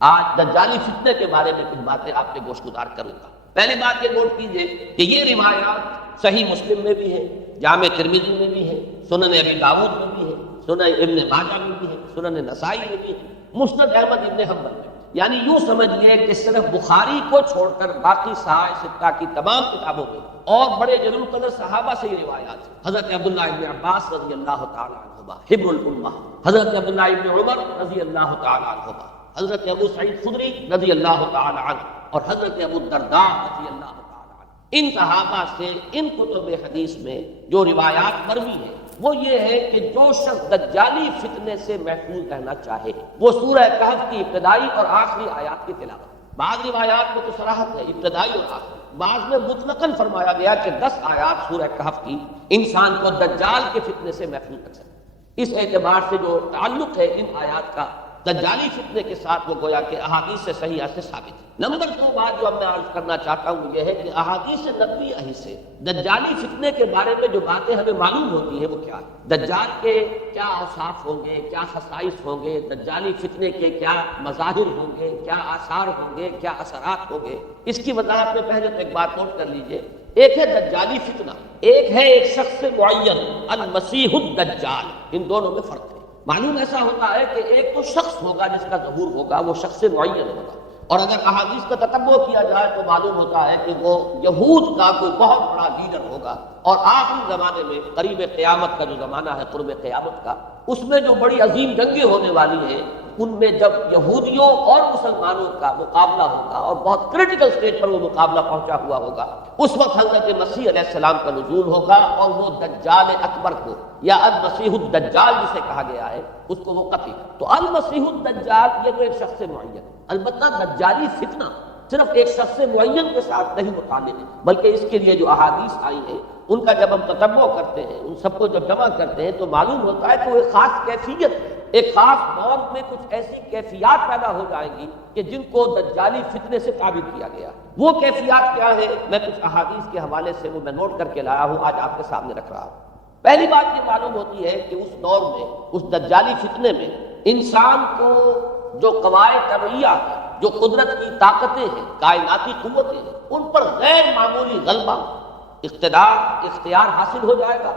آج دجالی فتنے کے بارے میں کچھ باتیں آپ کے گوش گزار کروں گا۔ پہلی بات یہ نوٹ کیجئے کہ یہ روایات صحیح مسلم میں بھی ہے، جامع ترمذی میں بھی ہے، سنن ابی داؤد میں بھی ہے، سنن ابن ماجہ میں بھی ہے، سنن نسائی میں بھی ہے، مسند احمد ابن حنبل میں۔ یعنی یوں سمجھئے کہ صرف بخاری کو چھوڑ کر باقی صحاح ستہ کی تمام کتابوں میں اور بڑے جلیل القدر صحابہ سے یہ روایات ہیں۔ حضرت عبداللہ ابن عباس رضی اللہ تعالی عنہما حبر الامہ، حضرت عبداللہ ابن عمر رضی اللہ تعالی عنہما، حضرت ابو سعید خدری رضی اللہ تعالی عنہ اور حضرت ابو الدرداء رضی اللہ تعالی عنہ، ان صحابہ سے ان کتب حدیث میں جو روایات مروی ہیں وہ یہ ہے کہ جو شخص دجالی فتنے سے محفوظ رہنا چاہے وہ سورہ کہف کی ابتدائی اور آخری آیات کی تلاوت۔ بعض روایات میں تو صراحت ہے ابتدائی اور آخری، بعض میں مطلقاً فرمایا گیا کہ 10 آیات سورہ کہف کی انسان کو دجال کے فتنے سے محفوظ رکھ سکتے۔ اس اعتبار سے جو تعلق ہے ان آیات کا دجالی فتنے کے ساتھ وہ گویا کہ احادیث سے صحیحہ سے ثابت ہے۔ نمبر 2 بات جو میں عرض کرنا چاہتا ہوں یہ ہے کہ احادیث نبویہ ہی سے دجالی فتنے کے بارے میں جو باتیں ہمیں معلوم ہوتی ہیں وہ کیا ہے، دجال کے کیا اوصاف ہوں گے، کیا خصائص ہوں گے، دجالی فتنے کے کیا مظاہر ہوں گے، کیا آثار ہوں گے، کیا اثرات ہوں گے۔ اس کی وضاحت میں پہلے تو ایک بات نوٹ کر لیجئے، ایک ہے دجالی فتنہ، ایک ہے ایک شخص معین المسیح الدجال، ان دونوں میں فرق ہے۔ معلوم ایسا ہوتا ہے کہ ایک تو شخص ہوگا جس کا ظہور ہوگا، وہ شخص معین ہوگا، اور اگر احادیث کا تتبع کیا جائے تو معلوم ہوتا ہے کہ وہ یہود کا کوئی بہت بڑا لیڈر ہوگا، اور آخری زمانے میں قریب قیامت کا جو زمانہ ہے، قرب قیامت کا، اس میں جو بڑی عظیم جنگیں ہونے والی ہیں، ان میں جب یہودیوں اور مسلمانوں کا مقابلہ ہوگا اور بہت کریٹیکل سٹیج پر وہ مقابلہ پہنچا ہوا ہوگا، اس وقت حضرت مسیح علیہ السلام کا نزول ہوگا اور وہ دجال اکبر کو یا المسیح الدجال جسے کہا گیا ہے اس کو وہ قتل۔ تو المسیح الدجال یہ تو ایک شخص معین، البتہ دجالی فتنہ صرف ایک شخص معین کے ساتھ نہیں متعلق ہے، بلکہ اس کے لیے جو احادیث آئی ہیں ان کا جب ہم تتبع کرتے ہیں، ان سب کو جب جمع کرتے ہیں تو معلوم ہوتا ہے کہ وہ ایک خاص کیفیت ہے، ایک خاص دور میں کچھ ایسی کیفیات پیدا ہو جائیں گی کہ جن کو دجالی فتنے سے تعبیر کیا گیا۔ وہ کیفیات کیا ہے، میں کچھ احادیث کے حوالے سے وہ میں نوٹ کر کے لایا ہوں، آج آپ کے سامنے رکھ رہا ہوں۔ پہلی بات یہ معلوم ہوتی ہے کہ اس دور میں، اس دجالی فتنے میں، انسان کو جو قواعد طبیعیہ ہیں، جو قدرت کی طاقتیں ہیں، کائناتی قوتیں ہیں، ان پر غیر معمولی غلبہ، اختیار حاصل ہو جائے گا،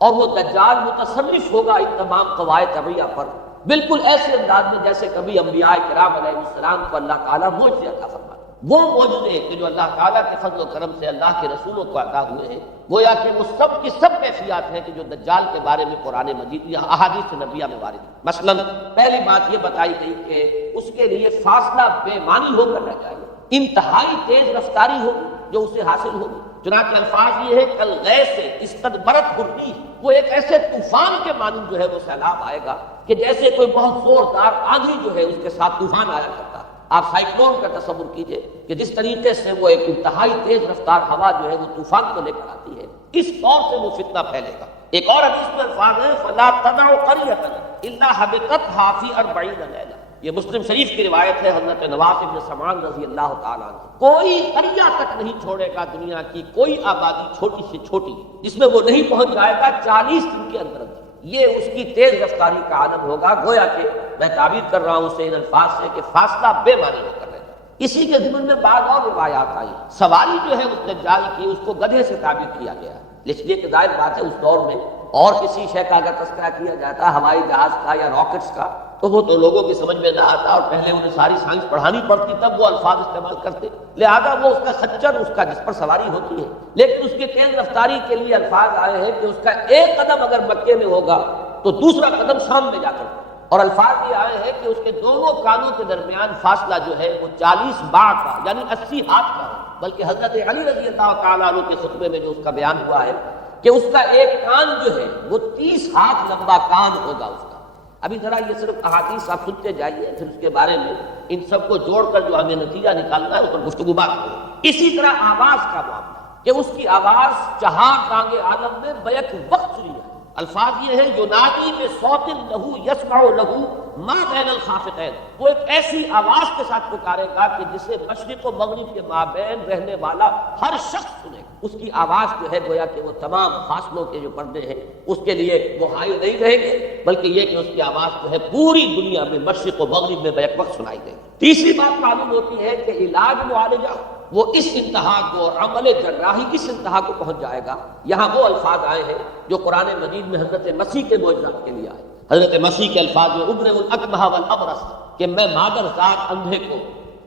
اور وہ دجال متصرف ہوگا ان تمام قواعد طبیعیہ پر، بالکل ایسے انداز میں جیسے کبھی انبیاء کرام علیہ السلام کو اللہ تعالیٰ معجزے عطا فرمایا۔ وہ معجزے کہ جو اللہ تعالیٰ کے فضل و کرم سے اللہ کے رسولوں کو عطا ہوئے ہیں، گویا کہ وہ سب کی سب کیفیات ہیں کہ جو دجال کے بارے میں قرآن مجید یا احادیث نبویہ میں وارد ہے۔ مثلا پہلی بات یہ بتائی گئی کہ اس کے لیے فاصلہ بے معنی ہو کر رہ جائے گا، انتہائی تیز رفتاری ہوگی جو اسے حاصل ہوگی۔ چنانچہ الفاظ یہ ہے کل غیث استدبرت الريح، وہ ایک ایسے طوفان کے مانند جو ہے وہ سیلاب آئے گا کہ جیسے کوئی بہت زوردار آندھی جو ہے اس کے ساتھ طوفان آیا کرتا ہے۔ آپ سائیکلون کا تصور کیجئے کہ جس طریقے سے وہ ایک انتہائی تیز رفتار ہوا جو ہے وہ طوفان کو لے کر آتی ہے، اس طور سے وہ فتنہ پھیلے گا۔ ایک اور حدیث میں الفاظ ہے فَلَا تَدْعُ قَرْيَةً إِلَّا حَبِطَتْهَا فِي 40 لَيْلَةً، یہ مسلم شریف کی روایت ہے حضرت نواس بن سمعان رضی اللہ تعالیٰ عنہ۔ کوئی قریہ تک نہیں چھوڑے گا دنیا کی کوئی آبادی چھوٹی سے چھوٹی جس میں وہ نہیں پہنچ جائے گا 40 دن کے اندر اندر۔ یہ اس کی تیز رفتاری کا عالم ہوگا، گویا کہ میں تعبیر کر رہا ہوں اسے ان الفاظ سے کہ فاصلہ بے معنی ہو کر رہے گا۔ اسی کے ضمن میں بعض اور روایات آئی، سواری جو ہے اس دجال کی اس کو گدھے سے تعبیر کیا گیا ہے، اس لیے کہ ظاہر بات ہے اس دور میں اور کسی شے کا اگر تذکرہ کیا جاتا ہوائی جہاز کا یا راکٹس کا تو وہ تو لوگوں کی سمجھ میں نہ آتا، اور پہلے انہیں ساری سائنس پڑھانی پڑتی تب وہ الفاظ استعمال کرتے، لہذا وہ اس کا خچر، اس کا جس پر سواری ہوتی ہے، لیکن اس کی تیز رفتاری کے لیے الفاظ آئے ہیں کہ اس کا ایک قدم اگر مکے میں ہوگا تو دوسرا قدم شام میں جا کر، اور الفاظ یہ آئے ہیں کہ اس کے دونوں کانوں کے درمیان فاصلہ جو ہے وہ 40 باع کا یعنی 80 ہاتھ کا ہے، بلکہ حضرت علی رضی اللہ تعالیٰ عنہ کے خطبے میں جو اس کا بیان ہوا ہے کہ اس کا ایک کان جو ہے وہ 30 ہاتھ لمبا کان ہوگا اس کا۔ ابھی ذرا یہ صرف احادیث آپ سنتے جائیے، پھر اس کے بارے میں ان سب کو جوڑ کر جو ہمیں نتیجہ نکالنا ہے اس پر گفتگو بات کریں۔ اسی طرح آواز کا معاملہ کہ اس کی آواز چہار رانگ عالم میں بیک وقت سنی جائے۔ الفاظ یہ ہے ینادی بصوت لہو یسمع لہو ما بین الخافتین، وہ ایک ایسی آواز کے ساتھ پکارے گا کہ جسے مشرق و مغرب کے مابین رہنے والا ہر شخص سنے گا۔ اس کی آواز جو ہے گویا کہ وہ تمام فاصلوں کے جو پردے ہیں اس کے لیے وہ حائل نہیں رہیں گے، بلکہ یہ کہ اس کی آواز جو ہے پوری دنیا میں مشرق و مغرب میں بیک وقت سنائی دے گی۔ تیسری بات معلوم ہوتی ہے کہ علاج معالجہ وہ اس انتہا کو اور عمل جراحی اس انتہا کو پہنچ جائے گا۔ یہاں وہ الفاظ آئے ہیں جو قرآن مجید میں حضرت مسیح کے معجزات کے لیے آئے۔ حضرت مسیح کے الفاظ جو ابرئ الاکمہ والابرص، کہ میں مادر ذات اندھے کو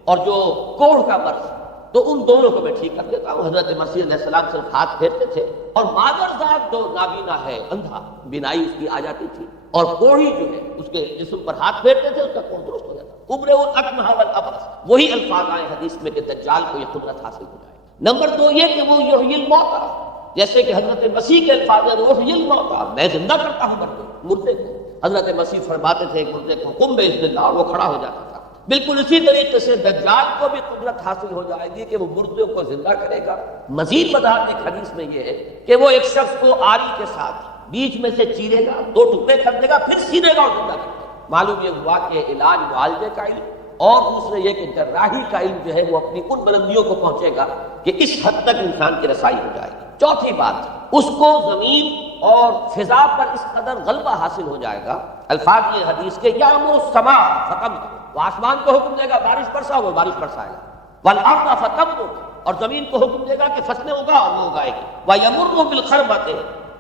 اور جو کوڑھ کا مرض تو ان دونوں کو میں ٹھیک کر دیتا ہوں۔ حضرت مسیح علیہ السلام صرف ہاتھ پھیرتے تھے اور مادر ذات جو نابینا ہے اندھا، بینائی اس کی آ جاتی تھی، اور کوڑھی جو ہے اس کے جسم پر ہاتھ پھیرتے تھے اس کا کوڑھ درست ہو جاتا۔ ابرئ الاکمہ والابرص، وہی الفاظ آئے حدیث میں کہ دجال کو یہ قدرت حاصل ہو جائے۔ نمبر 2 یہ کہ وہ یحیی الموتیٰ، جیسے کہ حضرت مسیح کے الفاظ ہیں یحیی الموتیٰ، میں زندہ کرتا ہوں مردے کو۔ حضرت مسیح فرماتے تھے ایک مردے کو قم باذن اللہ، اور وہ کھڑا ہو جاتا تھا۔ بالکل اسی طریقے سے دجال کو بھی قدرت حاصل ہو جائے گی کہ وہ مردوں کو زندہ کرے گا۔ مزید وضاحت ایک حدیث میں یہ ہے کہ وہ ایک شخص کو آری کے ساتھ بیچ میں سے چیرے گا، 2 ٹکڑے کر دے گا، پھر سینے گا اور زندہ کرے گا۔ معلوم یہ ہوا کہ علاج معالجے کا علم اور دوسرے یہ کہ جراحی کا علم جو ہے وہ اپنی ان بلندیوں کو پہنچے گا کہ اس حد تک انسان کی رسائی ہو جائے گی۔ چوتھی بات، اس کو زمین اور فضا پر اس قدر غلبہ حاصل ہو جائے گا، الفاظ یہ حدیث کے یامر السماء فتمطر، وہ آسمان کو حکم دے گا بارش برسا، وہ بارش برسائے گا، والارض فتنبت، اور زمین کو حکم دے گا کہ فصلیں اگا اور وہ اگائے گی، ویمر بالخربۃ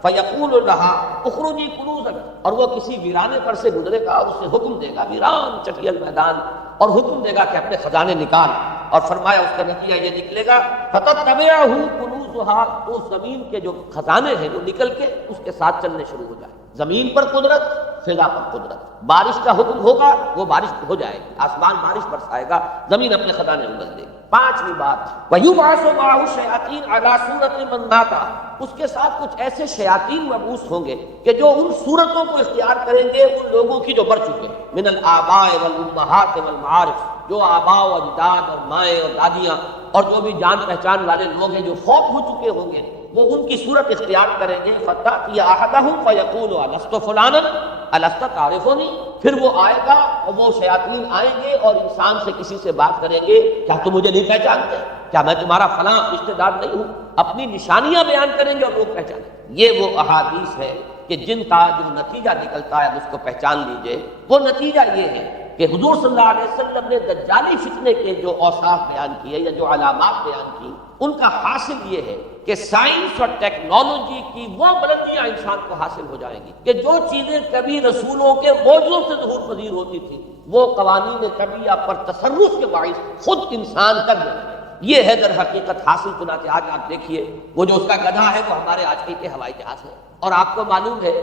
فیقول لها اخرجی کنوزا، اور وہ کسی ویرانے پر سے گزرے گا اور اسے حکم دے گا، ویران چٹیل میدان، اور حکم دے گا کہ اپنے خزانے نکال، اور فرمایا اس کا نتیجہ یہ نکلے گا فتتبعہ کنوزها، تو زمین کے جو خزانے ہیں وہ نکل کے اس کے ساتھ چلنے شروع ہو جائیں۔ زمین پر قدرت، فضا پر قدرت، بارش کا حکم ہوگا وہ بارش ہو جائے گی، آسمان بارش برسائے گا، زمین اپنے خزانے اگل دے گی۔ پانچویں بات، وَيُبْعَثُ مَعَهُ الشَّيَاطِينُ عَلَىٰ صُورَةٍ مَّن مَاتَ، اس کے ساتھ کچھ ایسے شیاطین مبعوث ہوں گے کہ جو ان صورتوں کو اختیار کریں گے ان لوگوں کی جو مر چکے ہیں، من الآباء والأمہات والمعارف، جو آباء و اجداد اور مائیں اور دادیاں اور جو بھی جان پہچان والے لوگ ہیں جو فوت ہو چکے ہوں گے، وہ ان کی صورت اختیار کریں گے۔ فَتَأْتِيَ أَحَدَهُمْ فَيَقُولُ أَلَسْتُ فُلَانًا أَلَسْتَ تَعْرِفُنِي، پھر وہ آئے گا اور وہ شیاطین آئیں گے اور انسان سے کسی سے بات کریں گے، کیا تم مجھے نہیں پہچانتے؟ کیا میں تمہارا فلاں رشتہ دار نہیں ہوں؟ اپنی نشانیاں بیان کریں گے اور لوگ پہچانیں گے۔ یہ وہ احادیث ہے کہ جن کا جو نتیجہ نکلتا ہے اس کو پہچان لیجئے۔ وہ نتیجہ یہ ہے کہ حضور صلی اللہ علیہ وسلم نے دجالی فتنے کے جو اوصاف بیان کیے یا جو علامات بیان کی، ان کا حاصل یہ ہے کہ سائنس اور ٹیکنالوجی کی وہ بلندیاں انسان کو حاصل ہو جائیں گی کہ جو چیزیں کبھی رسولوں کے معجزوں سے ظہور پذیر ہوتی تھی وہ قوانین طبیعہ پر تصرف کے باعث خود انسان کر لیں گے۔ یہ ہے در حقیقت حاصل۔ چنانچہ آج آپ دیکھیے وہ جو اس کا گدھا ہے وہ ہمارے آج کل کے ہوائی جہاز ہے، اور آپ کو معلوم ہے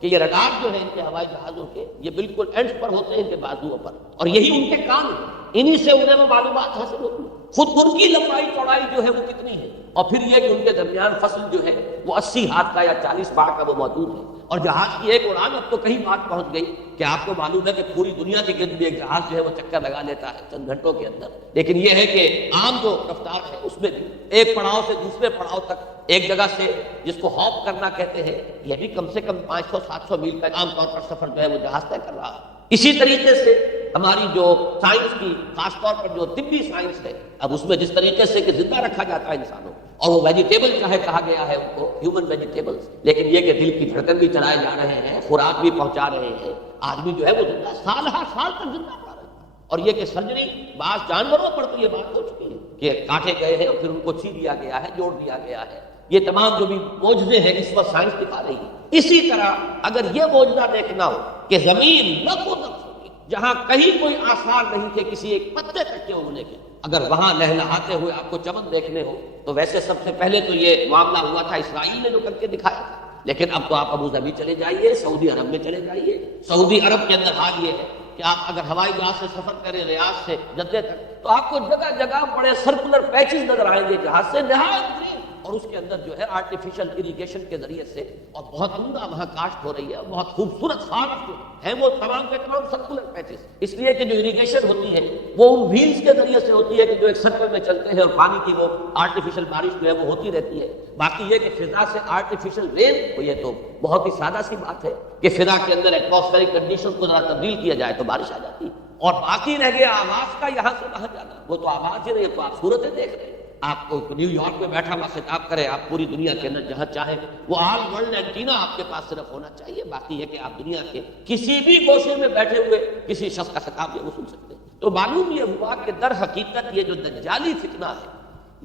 کہ یہ رڈار جو ہے ان کے ہوائی جہازوں کے یہ بالکل اینڈ پر ہوتے ہیں ان کے بازوؤں پر، اور یہی ان کے کام ہے، انہی سے انہیں وہ معلومات حاصل ہوتی ہیں۔ خود ان کی لمبائی چوڑائی جو ہے وہ کتنی ہے، اور پھر یہ کہ ان کے درمیان فصل جو ہے وہ 80 ہاتھ کا یا 40 باڑ کا وہ موجود ہے، اور جہاز کی ایک اڑان اب تو کہیں بات پہنچ گئی کہ آپ کو معلوم ہے کہ پوری دنیا کے گرد بھی ایک جہاز جو ہے وہ چکر لگا لیتا ہے چند گھنٹوں کے اندر۔ لیکن یہ ہے کہ عام جو رفتار ہے اس میں بھی ایک پڑاؤ سے دوسرے پڑاؤ تک، ایک جگہ سے جس کو ہاپ کرنا کہتے ہیں، یہ بھی کم سے کم 500-700 میل کا عام طور پر سفر جو ہے وہ جہاز طے کر رہا ہے۔ اسی طریقے سے ہماری جو سائنس کی خاص طور پر جو طبی سائنس ہے، اب اس میں جس طریقے سے کہ زندہ رکھا جاتا ہے انسانوں کو، اور وہ ویجیٹیبل چاہے کہا گیا ہے ان کو ہیومن ویجیٹیبلز، لیکن یہ کہ دل کی دھڑکن بھی چلائے جا رہے ہیں، خوراک بھی پہنچا رہے ہیں، آدمی جو ہے وہ زندہ سال ہر سال تک زندہ پڑا رہتا ہے۔ اور یہ کہ سرجری بعض جانوروں پر تو یہ بات ہو چکی ہے کہ کاٹے گئے ہیں اور پھر ان کو سی دیا گیا ہے، جوڑ دیا گیا ہے۔ یہ تمام جو بھی معجزے ہیں اس وقت سائنس دکھا رہی ہے۔ اسی طرح اگر یہ معجزہ دیکھنا ہو کہ زمین لب و دب ہوگی، جہاں کہیں کوئی آثار نہیں تھے کسی ایک پتے تک کے اگنے کے، اگر وہاں لہلہاتے ہوئے آپ کو چمن دیکھنے ہو تو ویسے سب سے پہلے تو یہ معاملہ ہوا تھا اسرائیل نے جو کر کے دکھایا تھا، لیکن اب تو آپ ابو ظبی چلے جائیے، سعودی عرب میں چلے جائیے۔ سعودی عرب کے اندر حال یہ ہے کہ آپ اگر ہوائی جہاز سے سفر کریں ریاض سے جدہ تک تو آپ کو جگہ جگہ بڑے سرکولر پیچز نظر آئیں گے جہاز سے، نہایت گرین، اور اس کے اندر جو ہے آرٹیفیشل اریگیشن کے ذریعے سے اور بہت عمدہ وہاں کاشت ہو رہی ہے، بہت خوبصورت خاک جو ہیں وہ تمام کے تمام سرکولر پیچز، اس لیے کہ جو اریگیشن ہوتی ہے وہ ان ویلز کے ذریعے سے ہوتی ہے کہ جو ایک سرکل میں چلتے ہیں اور پانی کی وہ آرٹیفیشل بارش جو ہے وہ ہوتی رہتی ہے۔ باقی یہ کہ فضا سے آرٹیفیشل رین، یہ تو بہت ہی سادہ سی بات ہے کہ فضا کے اندر ایٹماسفیرک کنڈیشن کو ذرا تبدیل کیا جائے تو بارش آ جاتی ہے۔ اور باقی رہ گیا آواز کا، یہاں سے باہر جانا، وہ تو آواز ہی نہیں، تو آپ صورتیں دیکھ رہے ہیں۔ آپ کو نیو یارک میں بیٹھا ہوا خطاب کرے، آپ پوری دنیا کے اندر جہاں چاہیں وہ آل ورلڈ اینٹینا آپ کے پاس صرف ہونا چاہیے، باقی ہے کہ آپ دنیا کے کسی بھی گوشے میں بیٹھے ہوئے کسی شخص کا خطاب یہ وہ سن سکتے ہیں۔ تو معلوم یہ ہوا کہ در حقیقت یہ جو دجالی فتنہ ہے،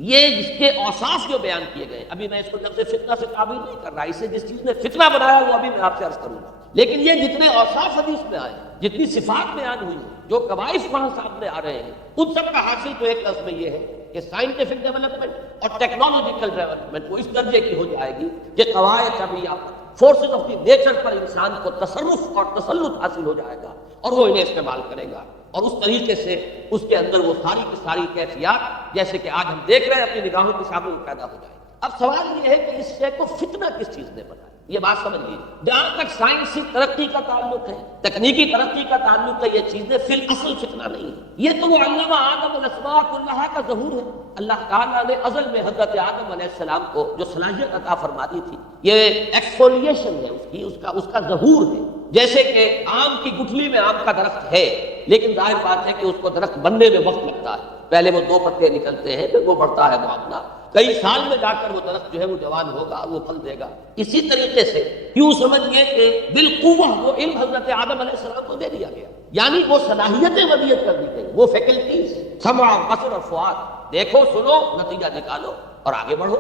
یہ اس کے اوصاف جو بیان کیے گئے، ابھی میں اس کو لفظ فتنہ سے تعبیر نہیں کر رہا، اسے جس چیز نے فتنہ بنایا وہ ابھی میں آپ سے عرض کروں گا، لیکن یہ جتنے اوصاف حدیث میں آئے، جتنی صفات بیان ہوئی ہیں، جو قبائح وہاں سامنے آ رہے ہیں، ان سب کا حاصل تو ایک لفظ میں یہ ہے کہ سائنٹیفک ڈیولپمنٹ اور ٹیکنالوجیکل ڈیولپمنٹ وہ اس درجے کی ہو جائے گی کہ قواعد طبیعیہ فورسز آف دی نیچر پر انسان کو تصرف اور تسلط حاصل ہو جائے گا اور وہ انہیں استعمال کرے گا، اور اس طریقے سے اس کے اندر وہ ساری کی ساری کیفیات جیسے کہ آج ہم دیکھ رہے ہیں اپنی نگاہوں کے سامنے پیدا ہو جائے۔ اب سوال یہ ہے کہ اس شے کو فتنہ کس چیز نے بنایا، یہ بات سمجھ لیجیے۔ جہاں تک سائنسی ترقی کا تعلق ہے، تکنیکی ترقی کا تعلق ہے، یہ چیزیں فی الاصل فتنہ نہیں ہے، یہ تو وہ علامہ آدم الاسماء کلھا کا ظہور ہے۔ اللہ تعالیٰ نے ازل میں حضرت آدم علیہ السلام کو جو صلاحیت عطا فرما دی تھی، یہ ایکسفولیشن ہے اس کا ظہور ہے۔ جیسے کہ آم کی گٹھلی میں آم کا درخت ہے، لیکن ظاہر بات ہے کہ اس کو درخت بننے میں وقت لگتا ہے، پہلے وہ 2 پتے نکلتے ہیں، پھر وہ بڑھتا ہے معاملہ، کئی سال میں جا کر وہ درخت جو ہے وہ جوان ہوگا، وہ پھل دے گا۔ اسی طریقے سے یوں سمجھیے کہ بالقوہ وہ علم حضرت آدم علیہ السلام کو دے دیا گیا، یعنی وہ صلاحیتیں ودیعت کر دی گئی، وہ فیکلٹیز، سمع، بصر اور فؤاد، دیکھو، سنو، نتیجہ نکالو اور آگے بڑھو۔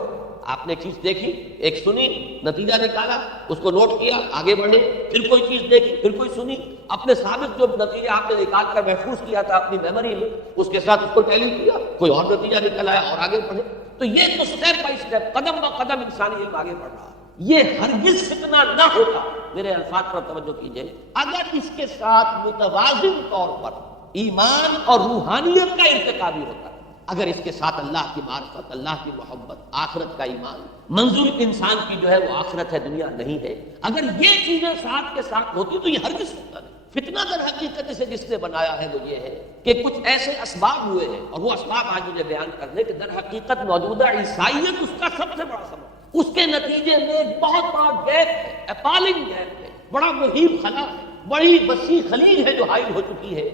آپ نے چیز دیکھی، ایک سنی، نتیجہ نکالا، اس کو نوٹ کیا، آگے بڑھے، پھر کوئی چیز دیکھی، پھر کوئی سنی، اپنے سابق جو نتیجہ آپ نے نکال کر محفوظ کیا تھا اپنی میموری میں، اس کے ساتھ اس کو ٹیلی کیا، کوئی اور نتیجہ نکل آیا اور آگے بڑھے۔ تو یہ تو سٹیپ بائی سٹیپ، قدم با قدم انسانی علم آگے بڑھ رہا ہے۔ یہ ہرگز فتنہ نہ ہوتا، میرے الفاظ پر توجہ کیجئے، اگر اس کے ساتھ متوازن طور پر ایمان اور روحانیت کا ارتقا بھی ہوتا، اگر اس کے ساتھ اللہ کی معرفت، اللہ کی محبت، آخرت کا ایمان، منظور انسان کی جو ہے وہ آخرت ہے، دنیا نہیں ہے، اگر یہ چیزیں ساتھ کے ساتھ ہوتی تو یہ ہرگز فتنہ نہیں۔ فتنہ در حقیقت سے جس نے بنایا ہے وہ یہ ہے کہ کچھ ایسے اسباب ہوئے ہیں، اور وہ اسباب آج مجھے بیان کرنے کہ در حقیقت موجودہ عیسائیت اس کا سب سے بڑا سبب، اس کے نتیجے میں ایک بہت بڑا گیپ ہے، اپالنگ گیپ ہے، بڑا مہیب خلا ہے، بڑی وسیع خلیج ہے جو حائل ہو چکی ہے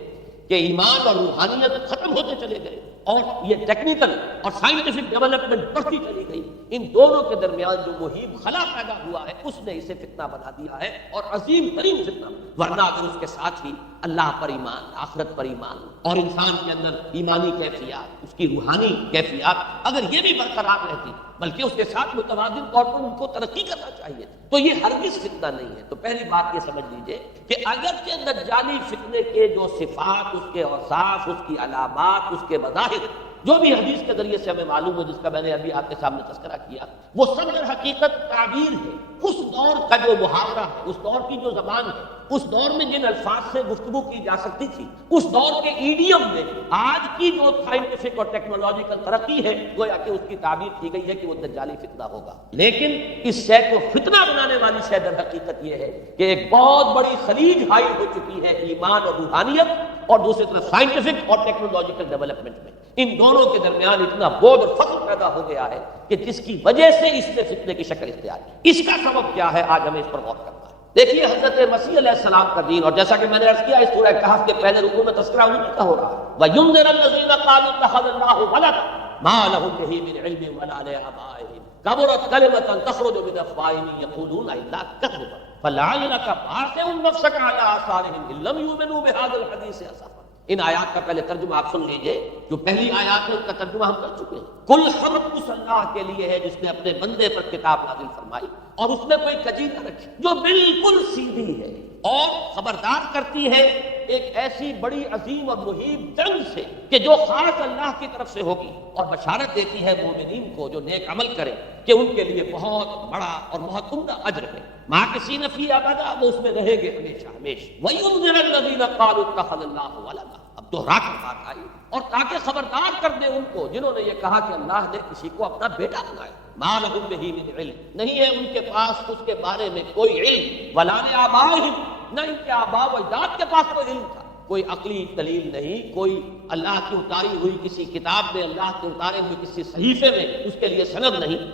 کہ ایمان اور روحانیت ختم ہوتے چلے گئے، اور یہ ٹیکنیکل اور سائنٹیفک ڈیولپمنٹ بڑھتی چلی گئی۔ ان دونوں کے درمیان جو مہیب خلا پیدا ہوا ہے اس نے اسے فتنہ بنا دیا ہے، اور عظیم ترین فتنہ، ورنہ اگر اس کے ساتھ ہی اللہ پر ایمان، آخرت پر ایمان، اور انسان کے اندر ایمانی کیفیات، اس کی روحانی کیفیات اگر یہ بھی برقرار رہتی، بلکہ اس کے ساتھ متوازن طور پر ان کو ترقی کرنا چاہیے، تو یہ ہرگز فتنہ نہیں ہے۔ تو پہلی بات یہ سمجھ لیجئے کہ اگرچہ دجالی فتنے کے جو صفات، اس کے اوصاف، اس کی علامات، اس کے مظاہر جو بھی حدیث کے ذریعے سے ہمیں معلوم ہے، جس کا میں نے ابھی آپ کے سامنے تذکرہ کیا، وہ سب در حقیقت تعبیر ہے اس دور کا جو محاورہ ہے، اس دور کی جو زبان ہے، اس دور میں جن الفاظ سے گفتگو کی جا سکتی تھی، اس دور کے ایڈیم میں آج کی جو سائنٹیفک اور ٹیکنالوجیکل ترقی ہے، گویا کہ اس کی تعبیر کی گئی ہے کہ وہ دجالی فتنہ ہوگا۔ لیکن اس شے کو فتنہ بنانے والی شے در حقیقت یہ ہے کہ ایک بہت بڑی خلیج حائل ہو چکی ہے ایمان اور روحانیت، اور دوسری طرف سائنٹیفک اور ٹیکنالوجیکل ڈیولپمنٹ میں ان دونوں کے درمیان اتنا بود اور فصل پیدا ہو گیا ہے کہ جس کی وجہ سے اس نے فتنے کی شکل اختیار کی۔ اس کا سبب کیا ہے، آج ہمیں اس پر غور کرنا ہے۔ دیکھیے حضرت مسیح علیہ السلام کا دین، اور جیسا کہ میں نے عرض کیا، اس سورہ کہف کے پہلے رکوع میں تذکرہ انہی کا ہو رہا ہے، وَيُنذِرَ الَّذِينَ قَالُوا اتَّخَذَ اللَّهُ وَلَدًا مَا لَهُم بِهِ مِنْ عِلْمٍ وَلَا لِآبَائِهِمْ كَبُرَتْ كَلِمَةً تَخْرُجُ مِنْ أَفْوَاهِهِمْ يَقُولُونَ إِلَّا كَذِبًا فَلَعَلَّكَ بَاخِعٌ نَفْسَكَ عَلَىٰ آثَارِهِمْ إِن لَّمْ يُؤْمِنُوا بِهَٰذَا الْحَدِيثِ أَسَفًا۔ ان آیات کا پہلے ترجمہ آپ سن لیجئے، جو پہلی آیات ہے اس کا ترجمہ ہم کر چکے ہیں۔ کل حمد اس اللہ کے لیے ہے جس نے اپنے بندے پر کتاب نازل فرمائی اور اس میں کوئی کجی نہ رکھی، جو بالکل سیدھی ہے اور خبردار کرتی ہے ایک ایسی بڑی عظیم اور مہیب جنگ سے کہ جو خاص اللہ کی طرف سے ہوگی، اور بشارت دیتی ہے مومنین کو جو نیک عمل کرے کہ ان کے لیے بہت بڑا اور بہت عمدہ اجر ہے۔ ماکثین فیہ ابدا، وہ اس میں رہیں گے ہمیشہ ہمیشہ۔ وَيُنذِرَ الَّذِينَ قَالُوا اتَّخَذَ اللَّهُ وَلَدًا، اب دوہرا کر بات آئی، اور تاکہ خبردار کر دے ان کو جنہوں نے یہ کہا کہ اللہ نے کسی کو اپنا بیٹا بنایا۔ مَا لَهُم بِهِ مِنْ عِلْمٍ، نہیں ہے ان کے پاس اس کے بارے میں کوئی علم، وَلَا لِآبَائِهِمْ، نہ ان کے آباء و اجداد کے پاس کوئی علم تھا، کوئی عقلی دلیل نہیں، کوئی اللہ کی اتاری ہوئی کسی کتاب میں، اللہ کے اتارے ہوئے کسی صحیفے میں اس کے لیے سند نہیں۔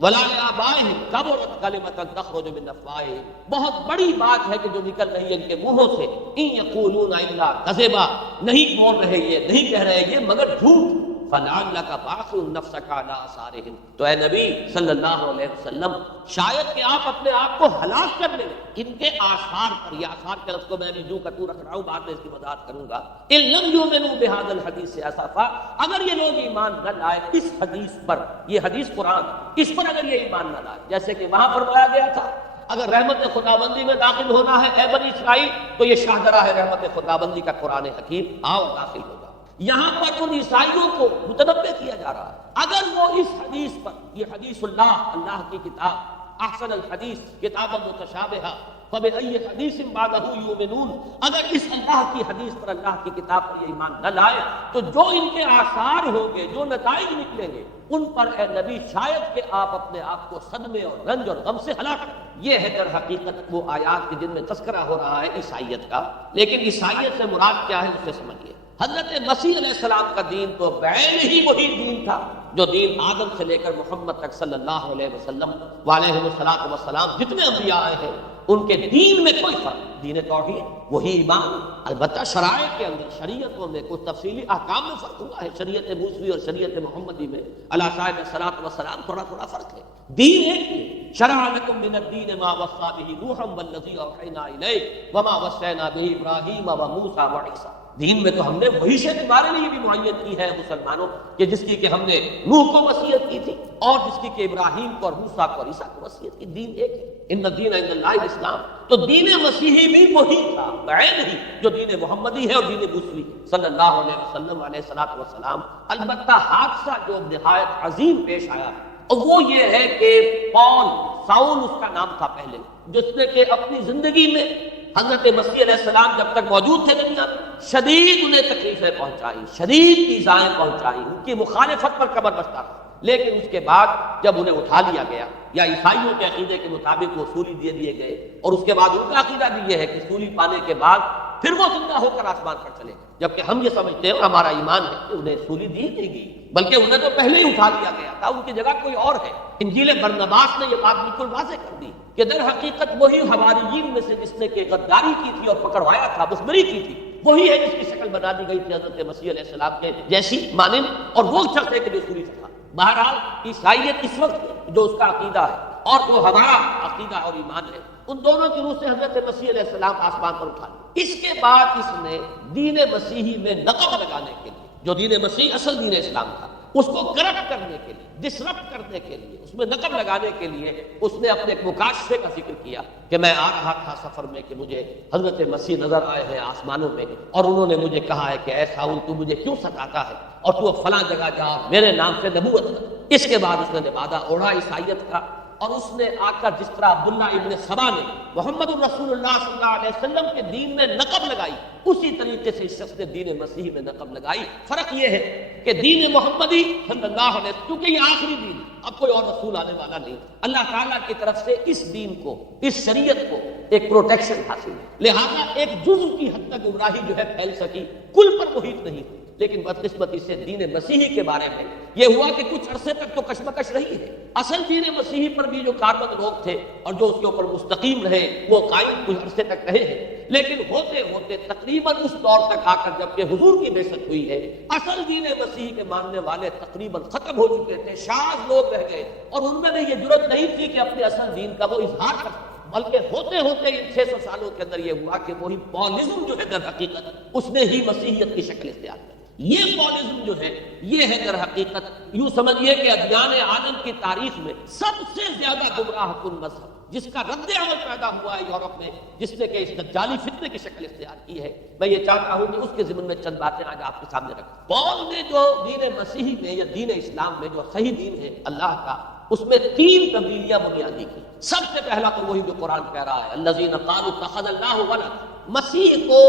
وَلَا لِآبَائِهِمْ كَبُرَتْ كَلِمَةً تَخْرُجُ مِنْ أَفْوَاهِهِمْ، بہت بڑی بات ہے کہ جو نکل رہی ہے ان کے منہوں سے، إِن يَقُولُونَ إِلَّا كَذِبًا، نہیں بول رہے یہ، نہیں کہہ رہے یہ مگر جھوٹ۔ فلعلک باخع نفسک علی آثارہم، تو اے نبی صلی اللہ علیہ وسلم شاید کہ آپ اپنے آپ کو ہلاک کر لیں ان کے آثار پر. یہ آثار کے لفظ کو میں بھی جو کا تو رکھ رہا ہوں، بعد میں اس کی وضاحت کروں گا. ان لم یؤمنوا بہذا الحدیث اسفا، اگر یہ لوگ ایمان نہ لائے اس حدیث پر، یہ حدیث قرآن اس پر اگر یہ ایمان نہ لائے، جیسے کہ وہاں فرمایا گیا تھا اگر رحمت خداوندی میں داخل ہونا ہے اے بنی اسرائیل تو یہ شاہدرہ ہے رحمت خداوندی کا قرآن حکیم، آؤ داخل ہوگا. یہاں پر ان عیسائیوں کو متنبہ کیا جا رہا ہے اگر وہ اس حدیث پر، یہ حدیث اللہ کی کتاب، احسن الحدیث کتاب متشابہہ فبأی حدیث بعدہ یؤمنون، اگر اس اللہ کی حدیث پر، اللہ کی کتاب پر یہ ایمان نہ لائے تو جو ان کے آثار ہوں گے، جو نتائج نکلیں گے ان پر اے نبی شاید کہ آپ اپنے آپ کو صدمے اور رنج اور غم سے ہلاک کریں. یہ ہے در حقیقت وہ آیات کے جن میں تذکرہ ہو رہا ہے عیسائیت کا. لیکن عیسائیت سے مراد کیا ہے اسے سمجھیے. حضرت مسیح علیہ السلام کا دین تو بعین ہی وہی دین تھا جو دین آدم سے لے کر محمد تک صلی اللہ علیہ وسلم وعلیہ الصلوۃ والسلام جتنے انبیاء آئے ہیں ان کے دین میں کوئی فرق. دین توحید وہی ایمان، البتہ شرائع کے اندر، شریعتوں میں کچھ تفصیلی احکام میں فرق ہوا ہے. شریعت موسوی اور شریعت محمدی میں علیہ صاحب الصلوۃ والسلام تھوڑا تھوڑا فرق ہے. دین ایک ہے. شرع لکم من الدین ما وصى به نوحا والذی اوحینا الیک وما وصینا به ابراہیم وموسیٰ وعیسیٰ. دین میں تو ہم نے وہی شے تمہارے لیے بھی معین کی ہے مسلمانوں کہ جس کی کہ ہم نے نوح کو وصیت کی تھی اور جس کی کہ ابراہیم کو اور موسیٰ کو اور عیسیٰ کو وصیت کی. دین ایک ہے. ان الدین عند اللہ الاسلام. تو دین مسیحی بھی وہی تھا بعین ہی جو دین محمدی ہے اور دین موسوی صلی اللہ علیہ وسلم علیہ الصلوۃ والسلام. البتہ حادثہ جو نہایت عظیم پیش آیا ہے اور وہ یہ ہے کہ ساؤل اس کا نام تھا پہلے، جس نے کہ اپنی زندگی میں حضرت مسیح علیہ السلام جب تک موجود تھے دنیا میں شدید انہیں تکلیفیں پہنچائی، شدید ایذائیں پہنچائی، ان کی مخالفت پر کمر بستہ تھا. لیکن اس کے بعد جب انہیں اٹھا لیا گیا، یا عیسائیوں کے عقیدے کے مطابق وہ سولی دے دیے گئے، اور اس کے بعد ان کا عقیدہ بھی یہ ہے کہ سولی پانے کے بعد پھر وہ زندہ ہو کر آسمان پر چلے گئے. جبکہ ہم یہ سمجھتے ہیں اور ہمارا ایمان ہے کہ انہیں سولی دی نہیں گئی، بلکہ انہیں تو پہلے ہی اٹھا لیا گیا تھا، ان کی جگہ کوئی اور ہے. انجیل برنباس نے یہ بات بالکل واضح کر دی کہ در حقیقت وہی حواریین میں سے جس نے کہ غداری کی تھی اور پکڑوایا تھا، مسمری کی تھی، وہی ہے جس کی شکل بنا دی گئی تھی حضرت مسیح علیہ السلام کے جیسی مانند، اور وہ شخص ہے کہ جو سولی تھا. بہرحال عیسائیت اس وقت جو اس کا عقیدہ ہے اور جو ہمارا عقیدہ اور ایمان ہے، ان دونوں کی روح سے حضرت مسیح علیہ السلام آسمان پر اٹھا لیا. اس کے بعد اس نے دین مسیحی میں نقب لگانے کے لیے، جو دین مسیح اصل دین اسلام تھا، اس کو کرپٹ کرنے کے لیے، ڈسرپٹ کرنے کے لیے، اس میں نقب لگانے کے لیے اس نے اپنے ایک مکاشفے کا ذکر کیا کہ میں آ رہا تھا سفر میں کہ مجھے حضرت مسیح نظر آئے ہیں آسمانوں میں، اور انہوں نے مجھے کہا ہے کہ اے ساؤل تو مجھے کیوں ستاتا ہے اور تو فلاں جگہ جا میرے نام سے نبوت کر. اس کے بعد اس نے لبادہ اوڑھا عیسائیت کا، اور اس نے آ کر جس طرح عبداللہ ابن سبا نے محمد الرسول اللہ صلی اللہ علیہ وسلم کے دین میں نقب لگائی، اسی طریقے سے اس شخص نے دین مسیح میں نقب لگائی. فرق یہ ہے کہ دین محمدی صلی اللہ علیہ وسلم، کیونکہ یہ آخری دین ہے، اب کوئی اور رسول آنے والا نہیں، اللہ تعالیٰ کی طرف سے اس دین کو، اس شریعت کو ایک پروٹیکشن حاصل ہے، لہذا ایک جزء کی حد تک گمراہی جو ہے پھیل سکی، کل پر محیط نہیں. لیکن بدقسمتی سے دین مسیحی کے بارے میں یہ ہوا کہ کچھ عرصے تک تو کشمکش رہی ہے. اصل دین مسیحی پر بھی جو کاربند لوگ تھے اور جو اس کے اوپر مستقیم رہے وہ قائم کچھ عرصے تک رہے ہیں، لیکن ہوتے ہوتے تقریباً اس دور تک آ کر جب کہ حضور کی بعثت ہوئی ہے، اصل دین مسیحی کے ماننے والے تقریباً ختم ہو چکے تھے، شاذ لوگ رہ گئے، اور ان میں یہ جرأت نہیں تھی کہ اپنے اصل دین کا وہ اظہار کر، بلکہ ہوتے ہوتے ان 600 سالوں کے اندر یہ ہوا کہ وہی پولزم جو ہے در حقیقت اس نے ہی مسیحیت کی شکل اختیار کی. یہ پولزم جو ہے یہ ہے در حقیقت یوں سمجھیے کہ ادیان عالم کی تاریخ میں سب سے زیادہ گمراہ کن مذہب، جس کا رد عمل پیدا ہوا ہے یورپ میں، جس نے کہ اس دجالی فتنے کی شکل اختیار کی ہے. میں یہ چاہتا ہوں کہ اس کے ضمن میں چند باتیں آج آپ کے سامنے رکھوں. پول نے جو دین مسیحی میں یا دین اسلام میں جو صحیح دین ہے اللہ کا، اس میں 3 تبدیلیاں بنیادی کی. سب سے پہلا تو وہی جو قرآن کہہ رہا ہے الذین قالوا اتخذ اللہ ولد، مسیح کو،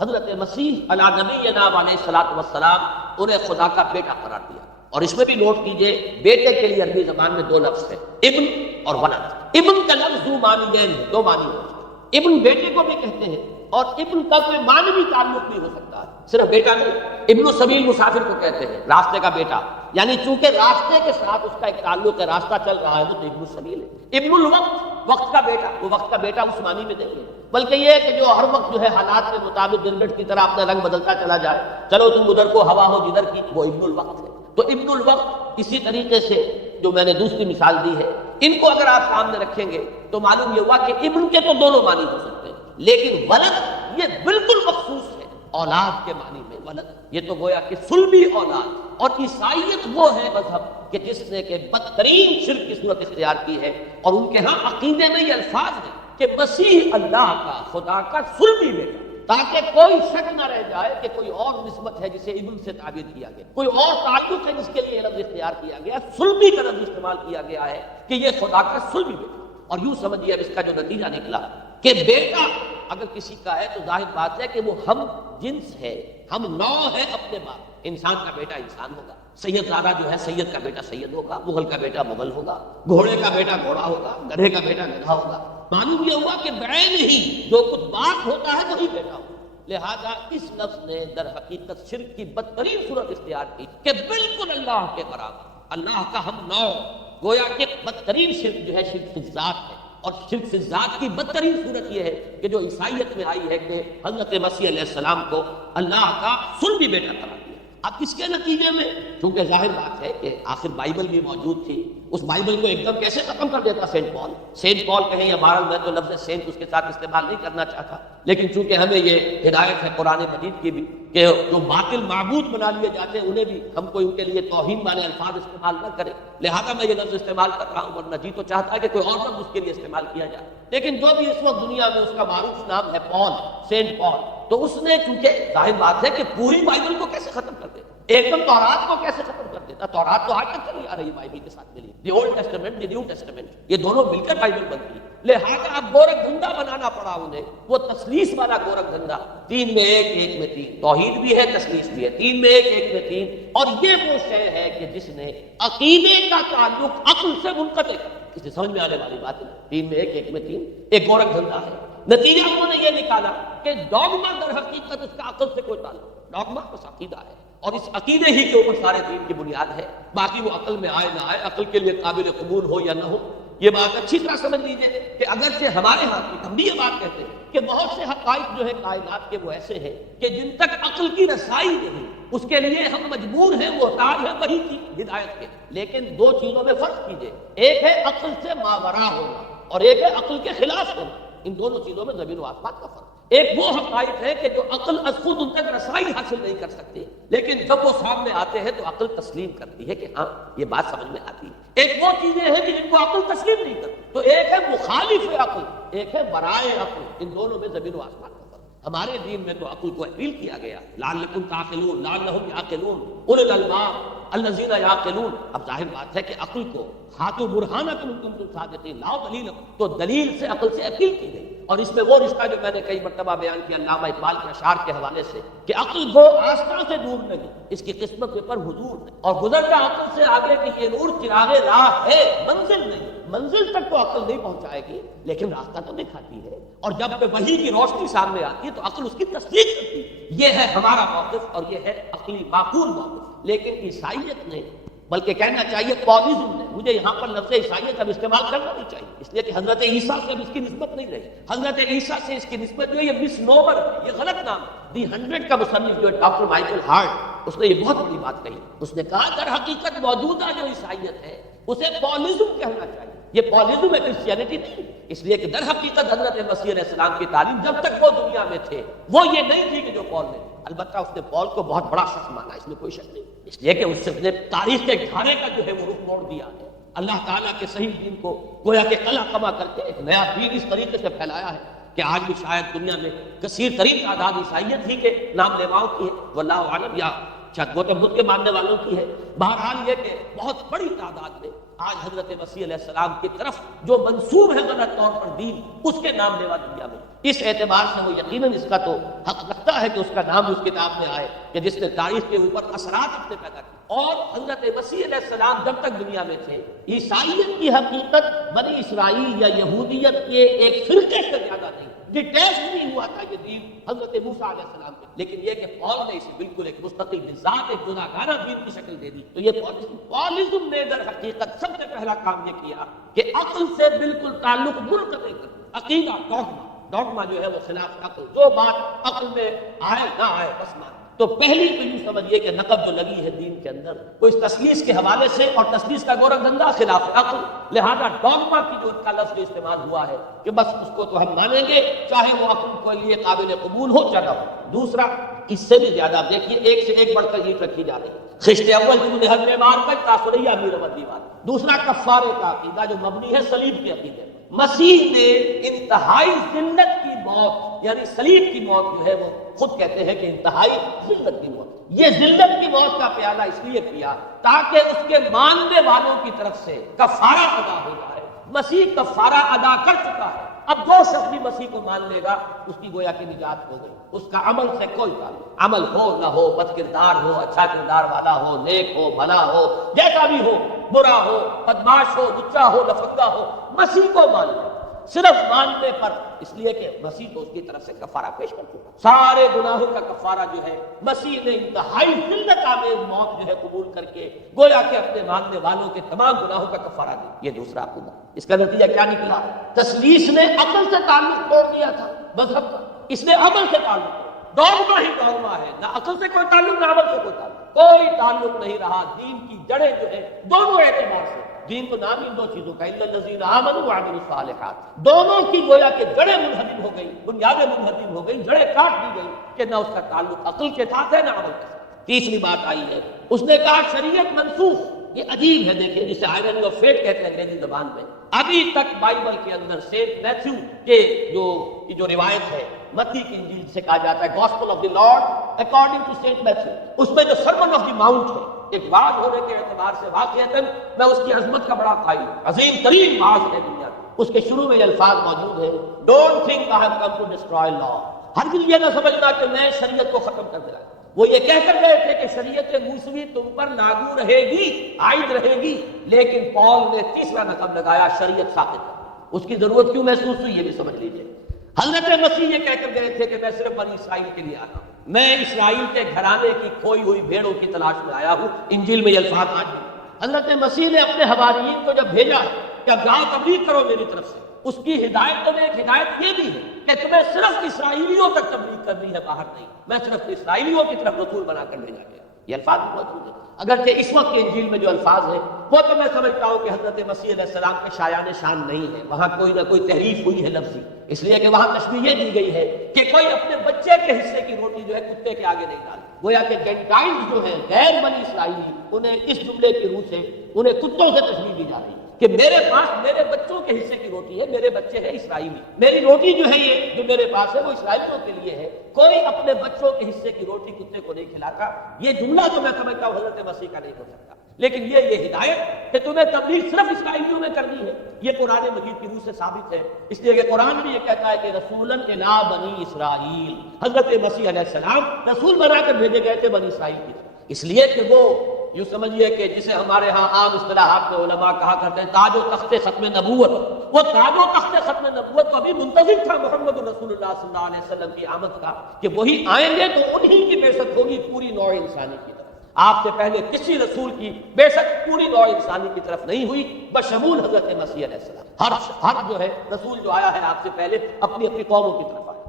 حضرت مسیح علی نبینا علیہ الصلوۃ والسلام انہیں خدا کا بیٹا قرار دیا. اور اس میں بھی نوٹ کیجئے بیٹے کے لیے عربی زبان میں 2 لفظ ہیں، ابن اور ولد. ابن کا لفظ دو معنی، 2 معنی ہوتے ہیں. ابن بیٹے کو بھی کہتے ہیں، اور ابن کا کوئی معنوی تعلق نہیں ہو سکتا ہے، صرف بیٹا نہیں. ابن السبیل مسافر کو کہتے ہیں، راستے کا بیٹا، یعنی چونکہ راستے کے ساتھ اس کا ایک تعلق ہے، راستہ چل رہا ہے، وہ تو ابن السبیل ہے. ابن الوقت وقت کا بیٹا، وہ وقت کا بیٹا اس معنی میں نہیں ہے، بلکہ یہ ہے کہ جو ہر وقت جو ہے حالات کے مطابق گرگٹ کی طرح اپنا رنگ بدلتا چلا جائے، چلو تم ادھر کو ہوا ہو جدھر کی، وہ ابن الوقت ہے۔ تو ابن الوقت اسی طریقے سے جو میں نے دوسری مثال دی ہے، ان کو اگر آپ سامنے رکھیں گے تو معلوم یہ ہوا کہ ابن کے تو دونوں معنی ہو سکتے ہیں، لیکن ولد یہ بالکل مخصوص ہے اولاد کے معنی میں۔ ولد یہ تو گویا کہ صلبی اولاد، اور عیسائیت وہ ہے مذہب کہ جس نے کہ بدترین شرک کی صورت اختیار کی ہے، اور ان کے ہاں عقیدے میں یہ الفاظ ہیں کہ مسیح اللہ کا، خدا کا صلبی بیٹا، تاکہ کوئی شک نہ رہ جائے کہ کوئی اور نسبت ہے جسے ابن سے تعبیر کیا گیا، کوئی اور تعلق ہے جس کے لیے لفظ اختیار کیا گیا، صلبی کا لفظ استعمال کیا گیا ہے کہ یہ خدا کا صلبی بیٹا۔ اور یوں سمجھیے اب اس کا جو نتیجہ نکلا کہ بیٹا اگر کسی کا ہے تو ظاہر بات ہے کہ وہ ہم جنس ہے، ہم نوع ہے اپنے باپ۔ انسان کا بیٹا انسان ہوگا، سید زادہ جو ہے سید کا بیٹا سید ہوگا، مغل کا بیٹا مغل ہوگا، گھوڑے کا بیٹا گھوڑا ہوگا، گدھے کا بیٹا گدھا ہوگا۔ معلوم یہ ہوا کہ بعین ہی جو کچھ باپ ہوتا ہے وہی بیٹا ہوگا۔ لہذا اس لفظ نے در حقیقت شرک کی بدترین صورت اختیار کی کہ بالکل اللہ کے برابر، اللہ کا ہم نوع، گویا کہ بدترین شرک جو ہے شرک فی الذات ہے۔ اور شرک فی الذات کی بدترین صورت یہ ہے کہ جو عیسائیت میں آئی ہے کہ حضرت مسیح علیہ السلام کو اللہ کا صلبی بیٹا قرار دیا۔ اب اس کے نتیجے میں چونکہ ظاہر بات ہے کہ آخر بائبل بھی موجود تھی، اس بائبل کو ایک دم کیسے ختم کر دیتا سینٹ پال کہیں یا بہرحال میں تو لفظ سینٹ اس کے ساتھ استعمال نہیں کرنا چاہتا، لیکن چونکہ ہمیں یہ ہدایت ہے قرآن مجید کی بھی کہ جو باطل معبود بنا لیے جاتے ہیں انہیں بھی ہم کوئی ان کے لیے توہین والے الفاظ استعمال نہ کریں، لہذا میں یہ لفظ استعمال کر رہا ہوں، ورنہ جی تو چاہتا ہے کہ کوئی اور لفظ اس کے لیے استعمال کیا جائے۔ لیکن جو بھی اس وقت دنیا میں اس کا معروف نام ہے پال، سینٹ پال، تو اس نے چونکہ ظاہر بات ہے کہ پوری بائبل کو کیسے ختم کر دیتا، ایک دم تورات کو کیسے ختم کر دیتا، تورات تو آج تک چلی آ رہی بائبل کے ساتھ ملی، the old testament, the new testament, یہ دونوں مل کر بائبل بنتی ہے۔ لہذا اب گورکھ دھندا بنانا پڑا انہیں، وہ تثلیث والا گورکھ دھندا، تین میں ایک، ایک میں تین، توحید بھی ہے تثلیث بھی ہے، تین میں ایک، ایک میں تین، اور یہ وہ شے ہے کہ جس نے عقیدے کا تعلق عقل سے منقطع کر، اس سے سمجھ میں آنے والی بات ہے، تین میں ایک، ایک میں تین، ایک گورکھ دھندا ہے۔ نتیجہ انہوں نے یہ نکالا کہ ڈوگما در حقیقت اس کا عقل سے کوئی تعلق، ڈوگما بس عقیدہ ہے، اور اس عقیدے ہی کے اوپر سارے دین کی بنیاد ہے، باقی وہ عقل میں آئے نہ آئے، عقل کے لیے قابل قبول ہو یا نہ ہو، یہ بات اچھی طرح سمجھ لیجیے کہ اگرچہ ہمارے ہاں کی ہم بھی یہ بات کہتے ہیں کہ بہت سے حقائق جو ہے کائنات کے وہ ایسے ہیں کہ جن تک عقل کی رسائی نہیں، اس کے لیے ہم مجبور ہیں، محتاج ہیں وہی کی ہدایت کے، لیکن دو چیزوں میں فرق کیجیے، ایک ہے عقل سے ماوراء ہونا اور ایک ہے عقل کے خلاف ہونا، ان دونوں چیزوں میں زمین و آسمان کا فرق۔ ایک وہ حقائق ہے کہ جو عقل از خود ان تک رسائی حاصل نہیں کر سکتی، لیکن جب وہ سامنے آتے ہیں تو عقل تسلیم کرتی ہے کہ ہاں یہ بات سمجھ میں آتی ہے۔ ایک وہ چیزیں ہیں کہ جن کو عقل تسلیم نہیں کرتی، تو ایک ہے مخالف عقل، ایک ہے برائے عقل، ان دونوں میں زمین و آسمان کا فرق۔ ہمارے دین میں تو عقل کو اپیل کیا گیا، لعلکم تعقلون، لعلہم یعقلون، اولو الالباب الذین یعقلون۔ اب ظاہر بات ہے کہ عقل کو ہاتھوں برہانکم ان کنتم صادقین، لاؤ دلیل، تو دلیل سے عقل سے اپیل کی گئی، اور اس میں وہ رشتہ جو میں نے کئی مرتبہ بیان کیا علامہ اقبال کے اشعار کے حوالے سے کہ عقل کو آسمان سے دور نہیں، اس کی قسمت پر حضور نہیں، اور گزرتا عقل سے آگے کہ یہ نور چراغ راہ ہے، منزل نہیں، منزل تک تو عقل نہیں پہنچائے گی لیکن راستہ تو دکھاتی ہے، اور جب کہ وحی کی روشنی سامنے آتی ہے تو عقل اس کی تصدیق کرتی ہے۔ یہ ہے ہمارا موقف اور یہ ہے عقلی معقول موقف، لیکن عیسائیت نے، بلکہ کہنا چاہیے پالیزم نے، مجھے یہاں پر لفظ عیسائیت اب استعمال کرنا نہیں چاہیے، اس لیے کہ حضرت عیسیٰ سے اب اس کی نسبت نہیں رہی، حضرت عیسیٰ سے اس کی نسبت جو ہے یہ مس نوبر، یہ غلط نام ہے۔ دی 100 کا مصنف جو ہے ڈاکٹر مائیکل ہارٹ، اس نے یہ بہت بڑی بات کہی، اس نے کہا در حقیقت موجودہ جو عیسائیت ہے اسے پالیزم کہنا چاہیے، یہ پالیزم ہے کرسچینٹی نہیں، اس لیے کہ در حقیقت حضرت مسیح علیہ السلام کی تعلیم جب تک وہ دنیا میں تھے وہ یہ نہیں تھی کہ جو پال نے، البتہ اس نے پال کو بہت بڑا شخص مانا، اس میں کوئی شک نہیں، اس لیے کہ اس نے تاریخ کے گھرانے کا جو ہے وہ رخ موڑ دیا ہے، اللہ تعالیٰ کے صحیح دین کو گویا کہ قلع کما کر کے ایک نیا دین اس طریقے سے پھیلایا ہے کہ آج بھی شاید دنیا میں کثیر ترین تعداد عیسائیت ہی کے نام لیواؤں کی ہے، واللہ عالم، یا شاید گوتم بدھ کے ماننے والوں کی ہے، بہرحال یہ کہ بہت بڑی تعداد میں آج حضرت مسیح علیہ السلام کی طرف جو منسوب ہے غلط طور پر دین، اس کے نام لیوا دنیا میں، اس اعتبار سے وہ یقیناً اس کا تو حق رکھتا ہے کہ اس کا نام اس کتاب میں آئے کہ جس نے تاریخ کے اوپر اثرات اپنے پیدا کیے۔ اور حضرت مسیح علیہ السلام جب تک دنیا میں تھے، عیسائیت کی حقیقت بنی اسرائیل یا یہودیت کے ایک فرقے سے زیادہ نہیں، ڈیٹیچ نہیں ہوا تھا یہ دین حضرت موسیٰ علیہ السلام کے، لیکن یہ کہ پال نے اسے بالکل ایک مستقل ذات ایک گناہگارہ دین کی شکل دے دی۔ تو یہ پالزم نے در حقیقت سب سے پہلا کام یہ کیا کہ عقل سے بالکل تعلق منقطع کر عقیدہ ڈوگما جو ہے وہ خلاف عقل، جو بات عقل میں آئے نہ آئے بس مان۔ تو پہلی تو یوں سمجھیے کہ نقب جو لگی ہے دین کے اندر وہ اس تسلیس کے حوالے سے، اور تسلیس کا گورکھ دھندا خلاف عقل، لہذا ڈوگما کی جو ان کا لفظ استعمال ہوا ہے کہ بس اس کو تو ہم مانیں گے چاہے وہ عقل کے لیے قابل قبول ہو چاہے ہو۔ دوسرا اس سے بھی زیادہ آپ دیکھیے ایک سے ایک بڑھ کر یہ رکھی جا رہی ہے، خشت اول جنہوں نے حد میں مار کر تاثریہ امیر مدیوان، دوسرا کفارے کا عقیدہ جو مبنی ہے صلیب کے عقیدے۔ مسیح نے انتہائی ذلت کی موت یعنی صلیب کی موت جو ہے وہ خود کہتے ہیں کہ انتہائی ذلت کی موت، یہ ذلت کی موت کا پیالہ اس لیے پیا تاکہ اس کے ماننے والوں کی طرف سے کفارہ ادا ہو جائے۔ مسیح کفارہ ادا کر چکا ہے، اب جو شخص بھی مسیح کو مان لے گا اس کی گویا کی نجات ہو گئی، اس کا عمل سے کوئی تعلق، عمل ہو نہ ہو، بد کردار ہو، اچھا کردار والا ہو، نیک ہو، بھلا ہو، جیسا بھی ہو، برا ہو، بدماش ہو، لچا ہو، لفنگا ہو، مسیح کو مان لے صرف ماننے پر، اس لیے کہ مسیح تو اس کی طرف سے کفارہ پیش کر چکا، سارے گناہوں کا کفارہ جو ہے مسیح نے انتہائی ذلت آمیز موت جو ہے قبول کر کے گویا کہ اپنے ماننے والوں کے تمام گناہوں کا کفارہ دیا۔ یہ دوسرا عقیدہ، اس کا نتیجہ کیا نکلا؟ تسلیس نے عقل سے تعلق توڑ دیا تھا مذہب کا، اس نے عمل سے تعلق توڑ، ڈوگما ہی ڈوگما ہے، نہ عقل سے کوئی تعلق نہ عمل سے کوئی تعلق، کوئی تعلق نہیں رہا۔ دین کی جڑیں جو ہے دونوں اعتبار سے، دین تو نام ان دو چیزوں کا الا الذین آمنوا وعملوا الصالحات، دونوں کی گویا کہ جڑیں منہدم ہو گئی، بنیادیں منہدم ہو گئی، جڑیں کاٹ دی گئی کہ نہ اس کا تعلق عقل کے ساتھ ہے نہ عمل کے ساتھ۔ تیسری بات آئی ہے، اس نے کہا شریعت منسوخ، یہ عجیب ہے، دیکھیں جسے آئرنی آف فیٹ کہتے ہیں انگریزی زبان میں، ابھی تک بائبل کے اندر سینٹ میتھیو کے جو روایت ہے، متی کی انجیل سے کہا جاتا ہے gospel of the Lord according to Saint Matthew, اس میں جو سرمن آف دی ماؤنٹ ہے، ایک وعظ ہونے کے اعتبار سے واقعتاً میں اس کی عظمت کا بڑا قائل ہوں، عظیم ترین وعظ ہے دنیا میں۔ اس کے شروع میں یہ الفاظ موجود ہیں، don't think I have come to destroy law, ہرگز یہ نہ سمجھنا کہ میں شریعت کو ختم کر دیا۔ وہ یہ کہہ کر گئے تھے کہ شریعت موسوی تم پر لاگو رہے گی، عائد رہے گی، لیکن پال نے تیسرا نقب لگایا شریعت ثابت ہے۔ اس کی ضرورت کیوں محسوس ہوئی یہ بھی سمجھ لیجیے۔ حضرت مسیح یہ کہہ کر گئے تھے کہ میں صرف بنی اسرائیل کے لیے آیا ہوں، میں اسرائیل کے گھرانے کی کھوئی ہوئی بھیڑوں کی تلاش میں آیا ہوں، انجیل میں یہ الفاظ آج بھی۔ حضرت مسیح نے اپنے حواریین کو جب بھیجا کہ اب جاؤ تبلیغ کرو میری طرف سے، اس کی ہدایت میں ایک ہدایت یہ بھی ہے کہ تمہیں صرف اسرائیلیوں تک تبلیغ کرنی ہے، باہر نہیں، میں صرف اسرائیلیوں کی طرف رسول بنا کر بھیجا گیا۔ یہ الفاظ موجود ہیں، اگرچہ اس وقت کے انجیل میں جو الفاظ ہیں وہ تو میں سمجھتا ہوں کہ حضرت مسیح علیہ السلام کے شایان شان نہیں ہے، وہاں کوئی نہ کوئی تحریف ہوئی ہے لفظی، اس لیے کہ وہاں تشبیہ یہ دی گئی ہے کہ کوئی اپنے بچے کے حصے کی روٹی جو ہے کتے کے آگے نہیں ڈالے، گویا کہ جینٹائلز جو ہیں غیر بنی اسرائیلی، انہیں اس جملے کی روح سے انہیں کتوں سے تشبیہ دی جا رہی ہے کہ میرے پاس میرے بچوں کے حصے کی روٹی ہے، میرے بچے ہیں اسرائیلی، میری روٹی جو ہے یہ جو میرے پاس ہے وہ اسرائیلیوں کے لیے ہے، کوئی اپنے بچوں کے حصے کی روٹی کتے کو نہیں کھلاتا۔ یہ جملہ تو میں سمجھتا ہوں حضرت مسیح کا نہیں ہو سکتا، لیکن یہ ہدایت کہ تمہیں تبلیغ صرف اسرائیلیوں میں کرنی ہے، یہ قرآن مجید کی روح سے ثابت ہے، اس لیے کہ قرآن بھی یہ کہتا ہے کہ رسولاً الی بنی اسرائیل، حضرت مسیح علیہ السلام رسول بنا کر بھیجے گئے تھے بنی اسرائیل کی طرف، اس لیے کہ وہ یوں سمجھیے کہ جسے ہمارے ہاں عام اصطلاحات میں علماء کہا کرتے ہیں تاج و تخت ختم نبوت، وہ تاج و تخت ختم نبوت تو ابھی منتظر تھا محمد رسول اللہ صلی اللہ علیہ وسلم کی آمد کا کہ وہی آئیں گے تو انہی کی بعثت ہوگی پوری نوع انسانی کی طرف۔ آپ سے پہلے کسی رسول کی بعثت پوری نوع انسانی کی طرف نہیں ہوئی بشمول حضرت مسیح علیہ السلام، ہر جو ہے رسول جو آیا ہے آپ سے پہلے اپنی اپنی قوموں کی طرف آیا،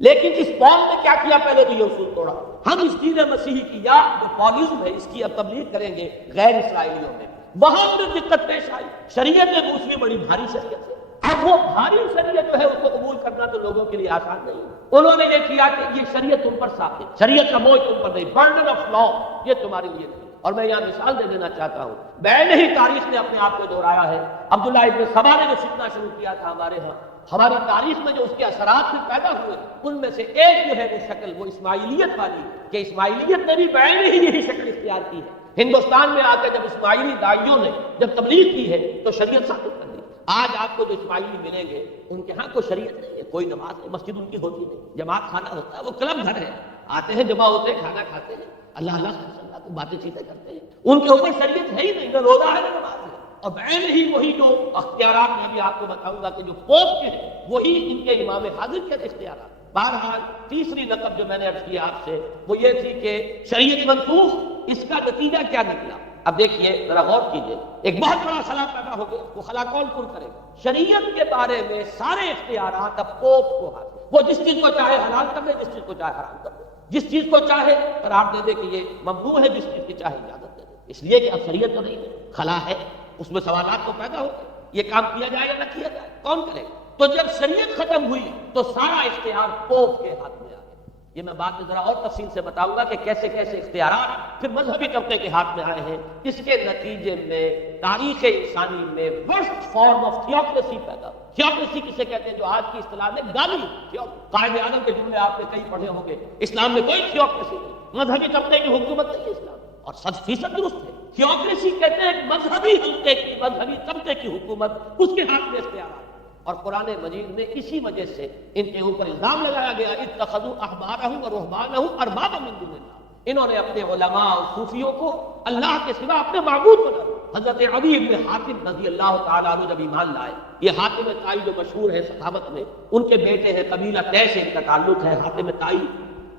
لیکن اس پال نے کیا کیا؟ پہلے تو یہ اصول توڑا، ہم اس دین مسیحی کی یا جو پالیزم ہے اس کی اب تبلیغ کریں گے غیر اسرائیلیوں میں، وہاں انہیں دقت پیش آئی، شریعت موسوی بڑی بھاری شریعت ہے، اب وہ بھاری شریعت جو ہے اس کو قبول کرنا تو لوگوں کے لیے آسان نہیں ہے، انہوں نے یہ کیا کہ یہ شریعت تم پر ثابت، شریعت کا بوجھ تم پر نہیں، برڈن آف لا یہ تمہارے لیے نہیں۔ اور میں یہاں مثال دے دینا چاہتا ہوں، بین ہی تاریخ نے اپنے آپ کو دہرایا ہے، عبداللہ ابن سبا نے جو فتنہ شروع کیا تھا ہمارے ہاں، ہماری تاریخ میں جو اس کے اثرات سے پیدا ہوئے ان میں سے ایک جو ہے وہ شکل وہ اسماعیلیت والی، کہ اسماعیلیت نے بھی بین ہی یہی شکل اختیار کی ہے، ہندوستان میں آ کے جب اسماعیلی داعیوں نے جب تبلیغ کی ہے تو شریعت ثابت کر دی۔ آج آپ کو جو اسماعیلی ملیں گے ان کے ہاں کوئی شریعت نہیں ہے، کوئی نماز نہیں، مسجد ان کی ہوتی نہیں، جماعت خانہ ہوتا ہے، وہ کلب گھر ہے، آتے ہیں جمع ہوتے ہیں کھانا کھاتے ہیں، اللہ اللہ کو باتیں چیتیں کرتے ہیں، ان کے اوپر شریعت ہے ہی نہیں، نہ روزہ ہے نہ نماز ہے، اور بعین ہی وہی جو اختیارات میں ابھی آپ کو بتاؤں گا کہ جو پوپ کے ہیں وہی ان کے امام حاضر کے اختیارات. بہرحال تیسری نقب جو میں نے عرض کیا آپ سے وہ یہ تھی کہ شریعت منسوخ، اس کا نتیجہ کیا نکلا. اب دیکھیے ذرا غور کیجئے، ایک بہت بڑا خلا پیدا ہو گیا. وہ خلا کون پر کرے گا؟ شریعت کے بارے میں سارے اختیارات اب پوپ کو حاصل. وہ جس چیز کو چاہے حلال کر دے، جس چیز کو چاہے حرام کر دے، جس چیز کو چاہے قرار دے دے کہ یہ ممنوع ہے، جس چیز کی چاہے اجازت دے دے. اس لیے کہ اب شریعت تو نہیں ہے، خلا ہے. اس میں سوالات تو پیدا ہو گئے، یہ کام کیا جائے یا نہ کیا جائے، کون کرے گا؟ تو جب شریعت ختم ہوئی تو سارا اختیار پوپ کے ہاتھ میں آ گیا. یہ میں بعد میں ذرا اور تفصیل سے بتاؤں گا کہ کیسے کیسے اختیارات پھر مذہبی طبقے کے ہاتھ میں آئے ہیں. اس کے نتیجے میں تاریخ انسانی میں ورسٹ فارم آف تھیوکریسی پیدا ہو. تھیوکریسی کسے کہتے ہیں؟ جو آج کی اصطلاح میں گالی. قائد اعظم کے جملے آپ نے کئی پڑھے ہوں گے. اسلام میں کوئی تھیوکریسی نہیں، مذہبی طبقے کی حکومت نہیں ہے اسلام، اور 100% درست ہے. تھیوکریسی کہتے ہیں ایک مذہبی حلقے کی، مذہبی طبقے کی حکومت، اس کے ہاتھ میں اختیارات. اور قرآن مجید میں اسی وجہ سے ان کے اوپر الزام لگایا گیا اتخذوا احبارهم ورهبانهم اربابا من دون اللہ. انہوں نے اپنے علماء اور صوفیوں کو اللہ کے سوا اپنے معبود بنا لیا. حضرت عدی بن حاتم رضی اللہ تعالیٰ عنہ جب ایمان لائے، یہ حاتم طائی جو مشہور ہے صحابت میں، ان کے بیٹے ہیں، قبیلہ طے سے ان کا تعلق ہے. حاتم طائی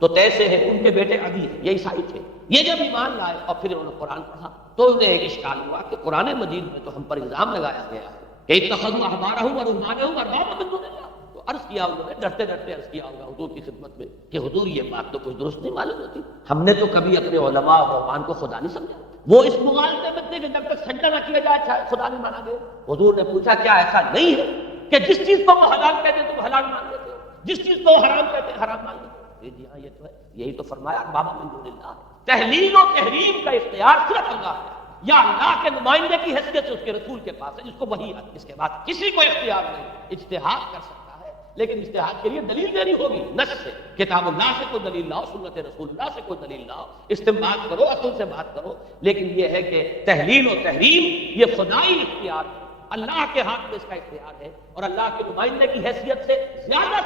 تو طے سے ہے، ان کے بیٹے عدی ہیں، یہ عیسائی تھے. یہ جب ایمان لائے اور پھر انہوں نے قرآن پڑھا تو انہیں ایک اشکال ہوا کہ قرآن مجید میں تو ہم پر الزام لگایا گیا ہے کہ اتخذوا احبارهم ورهبانهم اربابا من دون اللہ. تو عرض کیا انہوں نے، ڈرتے ڈرتے عرض کیا ہوگا حضور کی خدمت میں کہ حضور یہ بات تو کچھ درست نہیں معلوم ہوتی، ہم نے تو کبھی اپنے علماء اور رحبان کو خدا نہیں سمجھا. وہ اس مغالطے میں تھے کہ جب تک سجدہ نہ کیا جائے خدا نہیں مانا گیا. حضور نے پوچھا کیا ایسا نہیں ہے کہ جس چیز کو وہ حلال کہتے ہیں تم حلال مان لیتے ہو، جس چیز کو حرام کہتے ہیں حرام مان لیتے ہو؟ جی ہاں یہ تو ہے. یہی تو فرمایا اربابا من دون اللہ. تحلیل و تحریم کا اختیار صرف اللہ ہے، یا اللہ کے نمائندے کی حیثیت سے اس کے رسول کے پاس ہے، جس کو وحی ہے. اس کے بعد کسی کو اختیار نہیں. اجتہاد کر سکتا ہے لیکن اجتہاد کے لیے دلیل دینی ہوگی نص سے. کتاب اللہ سے کوئی دلیل لاؤ، سنت رسول اللہ سے کوئی دلیل لاؤ، استنباط کرو، عقل سے بات کرو. لیکن یہ ہے کہ تحلیل و تحریم یہ خدائی اختیار ہے، اللہ کے ہاتھ میں اس کا اختیار ہے. اور اللہ کے نمائندے کی حیثیت سے زیادہ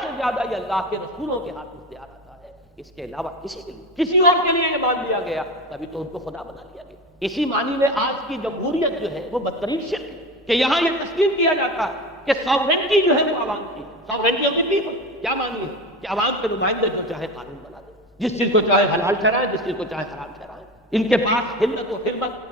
یہ اللہ کے رسولوں کے ہاتھ میں اختیار آتا ہے. اس کے علاوہ کسی کے لیے، کسی اور کے لیے یہ مان لیا گیا تبھی تو ان کو خدا بنا لیا گیا. اسی معنی میں آج کی جمہوریت جو ہے وہ بدترین شرک ہے کہ یہاں یہ تسلیم کیا جاتا ہے کہ ساورنٹی جو ہے وہ عوام کی، ساورنٹی آف دی پیپل. کیا معنی ہے کہ عوام کے نمائندے جو چاہے قانون بنا دے، جس چیز کو چاہے حلال ٹھہرائے، جس چیز کو چاہے حرام ٹھہرائے. ان کے پاس حلت و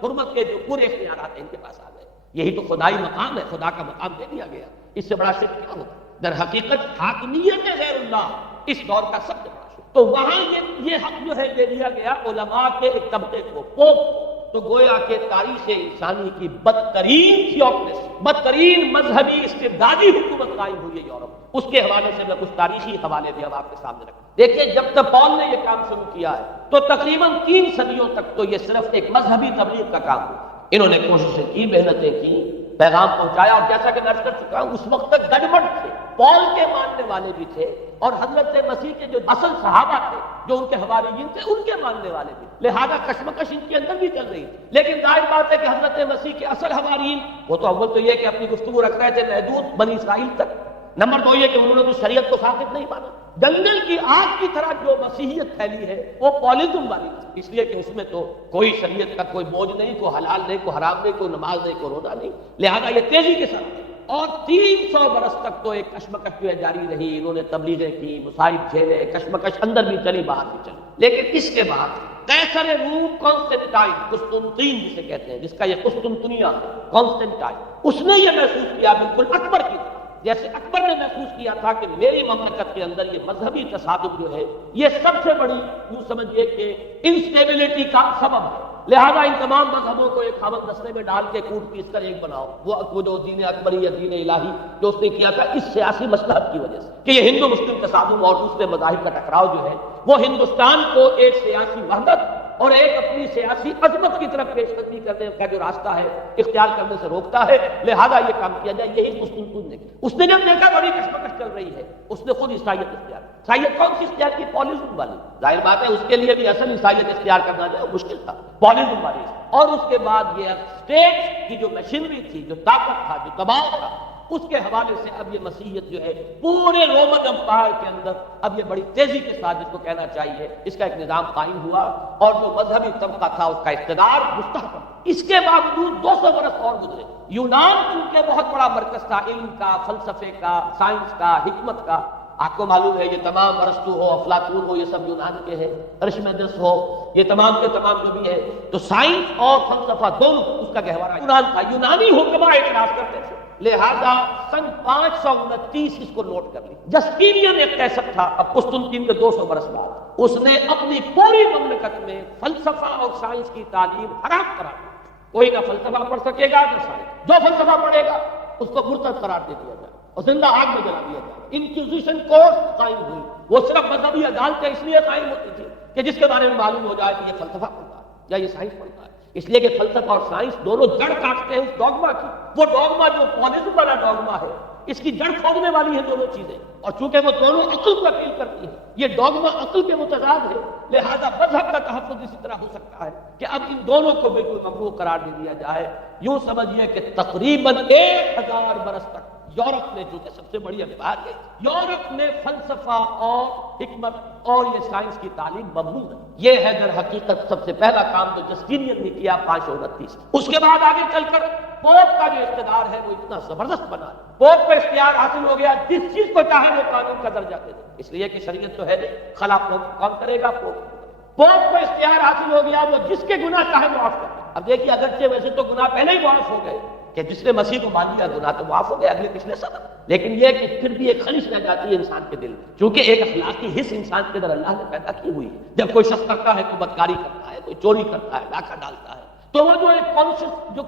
حرمت کے جو پورے اختیارات ہیں ان کے پاس آ گئے. یہی تو خدائی مقام ہے، خدا کا مقام دے دیا گیا. اس سے بڑا شرک کیا ہوگا؟ در حقیقت حاکمیت غیر اللہ اس دور کا سب سے بڑا شرک. تو وہاں یہ حق جو ہے دے دیا گیا علماء کے ایک طبقے کو، پوپ. تو گویا کہ تاریخ انسانی کی بدترین تھیوکریسی، بدترین مذہبی استبدادی حکومت قائم ہوئی ہے یورپ. اس کے حوالے سے میں کچھ تاریخی حوالے بھی اب آپ کے سامنے رکھوں. دیکھیں جب تک پال نے یہ کام شروع کیا ہے تو تقریباً 3 صدیوں تک تو یہ صرف ایک مذہبی تبلیغ کا کام ہوا. انہوں نے کوششیں کی، محنتیں کی، پیغام پہنچایا. اور جیسا کہ میں عرض کر چکا ہوں اس وقت تک گڑبڑ تھے. پال کے ماننے والے بھی تھے اور حضرت مسیح کے جو اصل صحابہ تھے جو ان کے حواریین تھے ان کے ماننے والے بھی. لہذا کشمکش ان کے اندر بھی چل رہی تھی. لیکن ظاہر بات ہے کہ حضرت مسیح کے اصل حواریین وہ تو اول تو یہ کہ اپنی گفتگو رکھ رہے تھے محدود بنی اسرائیل تک. نمبر 2 یہ کہ انہوں نے تو شریعت کو ثابت نہیں مانا. جنگل کی آگ کی طرح جو مسیحیت پھیلی ہے وہ پالیزم والی تھی، اس لیے کہ اس میں تو کوئی شریعت کا کوئی بوجھ نہیں، کوئی حلال نہیں، کوئی حرام نہیں، کوئی نماز نہیں، کوئی روزہ نہیں. لہذا یہ تیزی کے ساتھ اور 300 برس تک تو ایک کشمکش جو ہے جاری رہی. انہوں نے تبلیغیں کی، مصائب جھیلے، کشمکش اندر بھی چلی باہر بھی چلی. لیکن اس کے بعد قیصر روم کانسٹنٹائن، قسطنطین جسے کہتے ہیں، جس کا یہ قسطنطنیہ ہے، کانسٹنٹائن، اس نے یہ محسوس کیا بالکل اکبر کی طرح، جیسے اکبر نے محسوس کیا تھا کہ میری مملکت کے اندر یہ مذہبی تصادم جو ہے یہ سب سے بڑی یوں سمجھیے کہ انسٹیبلٹی کا سبب ہے. لہذا ان تمام مذہبوں کو ایک خاون دستے میں ڈال کے کوٹ پیس کر ایک بناؤ. وہ جو دین اکبری یا دین الہی جو اس نے کیا تھا اس سیاسی مصلحت کی وجہ سے کہ یہ ہندو مسلم تصادم اور دوسرے مذاہب کا ٹکراؤ جو ہے وہ ہندوستان کو ایک سیاسی وحدت اور ایک اپنی سیاسی عظمت کی طرف پیش قدمی کرنے کا جو راستہ ہے اختیار کرنے سے روکتا ہے. لہذا یہ کام کیا جائے. یہی قسطنطین نے اس نے جب دیکھا بڑی کشمکش چل رہی ہے اس نے خود عیسائیت اختیار. عیسائیت کون سی اختیار کی؟ پالیزم والی. ظاہر بات ہے اس کے لیے بھی اصل عیسائیت اختیار کرنا جو ہے مشکل تھا، پالیزم والی. اور اس کے بعد یہ اسٹیٹ کی جو مشینری تھی، جو طاقت تھا، جو دباؤ تھا، اس کے حوالے سے اب یہ مسیحیت جو ہے پورے رومن امپائر کے اندر اب یہ بڑی تیزی کے ساتھ جس کو کہنا چاہیے اس کا ایک نظام قائم ہوا اور جو مذہبی طبقہ تھا اس کا اقتدار مستحکم. اس کے باوجود 200 برس اور گزرے۔ یونان ان کے بہت بڑا مرکز تھا، علم کا، فلسفے کا، سائنس کا، حکمت کا۔ آپ کو معلوم ہے یہ تمام ارسطو ہو، افلاطون ہو، یہ سب یونان کے ہیں، ارشمیدس ہو، یہ تمام کے تمام جو بھی ہے، تو سائنس اور فلسفہ دونوں اس کا گہوارہ یونان تھا۔ یونانی حکماء اعتراض کرتے تھے، لہذا سن 529 اس کو نوٹ کر لی۔ جسٹینین ایک قیصر تھا، اب قسطنطین کے 200 برس بعد، اس نے اپنی پوری مملکت میں فلسفہ اور سائنس کی تعلیم حرام کرا دی۔ کوئی نہ فلسفہ پڑھ سکے گا نہ سائنس، جو فلسفہ پڑھے گا اس کو مرتد قرار دے دیا جائے اور زندہ آگ میں جلا دیا جائے۔ انکوزیشن کورٹ قائم ہوئی، وہ صرف مذہبی عدالتیں اس لیے قائم ہوتی تھی کہ جس کے بارے میں معلوم ہو جائے کہ یہ فلسفہ پڑھتا ہے یا یہ سائنس پڑھتا ہے، اس لیے کہ فلسفہ اور سائنس دونوں جڑ کاٹتے ہیں اس ڈوگما کی۔ وہ ڈوگما جو پولزم والا ڈوگما ہے، اس کی جڑ کھودنے والی ہیں دونوں چیزیں، اور چونکہ وہ دونوں عقل کو اپیل کرتی ہیں، یہ ڈوگما عقل کے متضاد ہے، لہذا مذہب کا تحفظ اسی طرح ہو سکتا ہے کہ اب ان دونوں کو بالکل ممنوع قرار دے دیا جائے۔ یوں سمجھیے کہ تقریباً 1000 برس تک یورپ نے، جو کہ سب سے بڑی بات ہے، یورپ میں فلسفہ اور حکمت اور یہ سائنس کی تعلیم ممنوع ہے۔ یہ ہے در حقیقت سب سے پہلا کام جو جسٹینین نے کیا 529۔ اس کے بعد آگے چل کر پوپ کا جو اقتدار ہے وہ اتنا زبردست بنا، پوپ کو اختیار حاصل ہو گیا، جس چیز کو چاہے وہ قانون کا درجہ دے دے، اس لیے کہ شریعت تو ہے نہیں، خلا پوپ کون کرے گا؟ پوپ کو اختیار حاصل ہو گیا، وہ جس کے گناہ چاہے معاف کر دے۔ اب دیکھیے اگرچہ ویسے تو گناہ پہلے ہی معاف ہو گئے کہ جس نے مسیح کو مان لیا گناہ تو معاف ہو گئے اگلے پچھلے سبب، لیکن یہ کہ پھر بھی ایک خلش رہ جاتی ہے انسان کے دل میں، چونکہ ایک اخلاقی حص انسان کے اندر اللہ نے پیدا کی ہوئی ہے۔ جب کوئی شخص کرتا ہے، کوئی بدکاری کرتا ہے، کوئی چوری کرتا ہے، ڈاکہ ڈالتا ہے، تو وہ جو ایک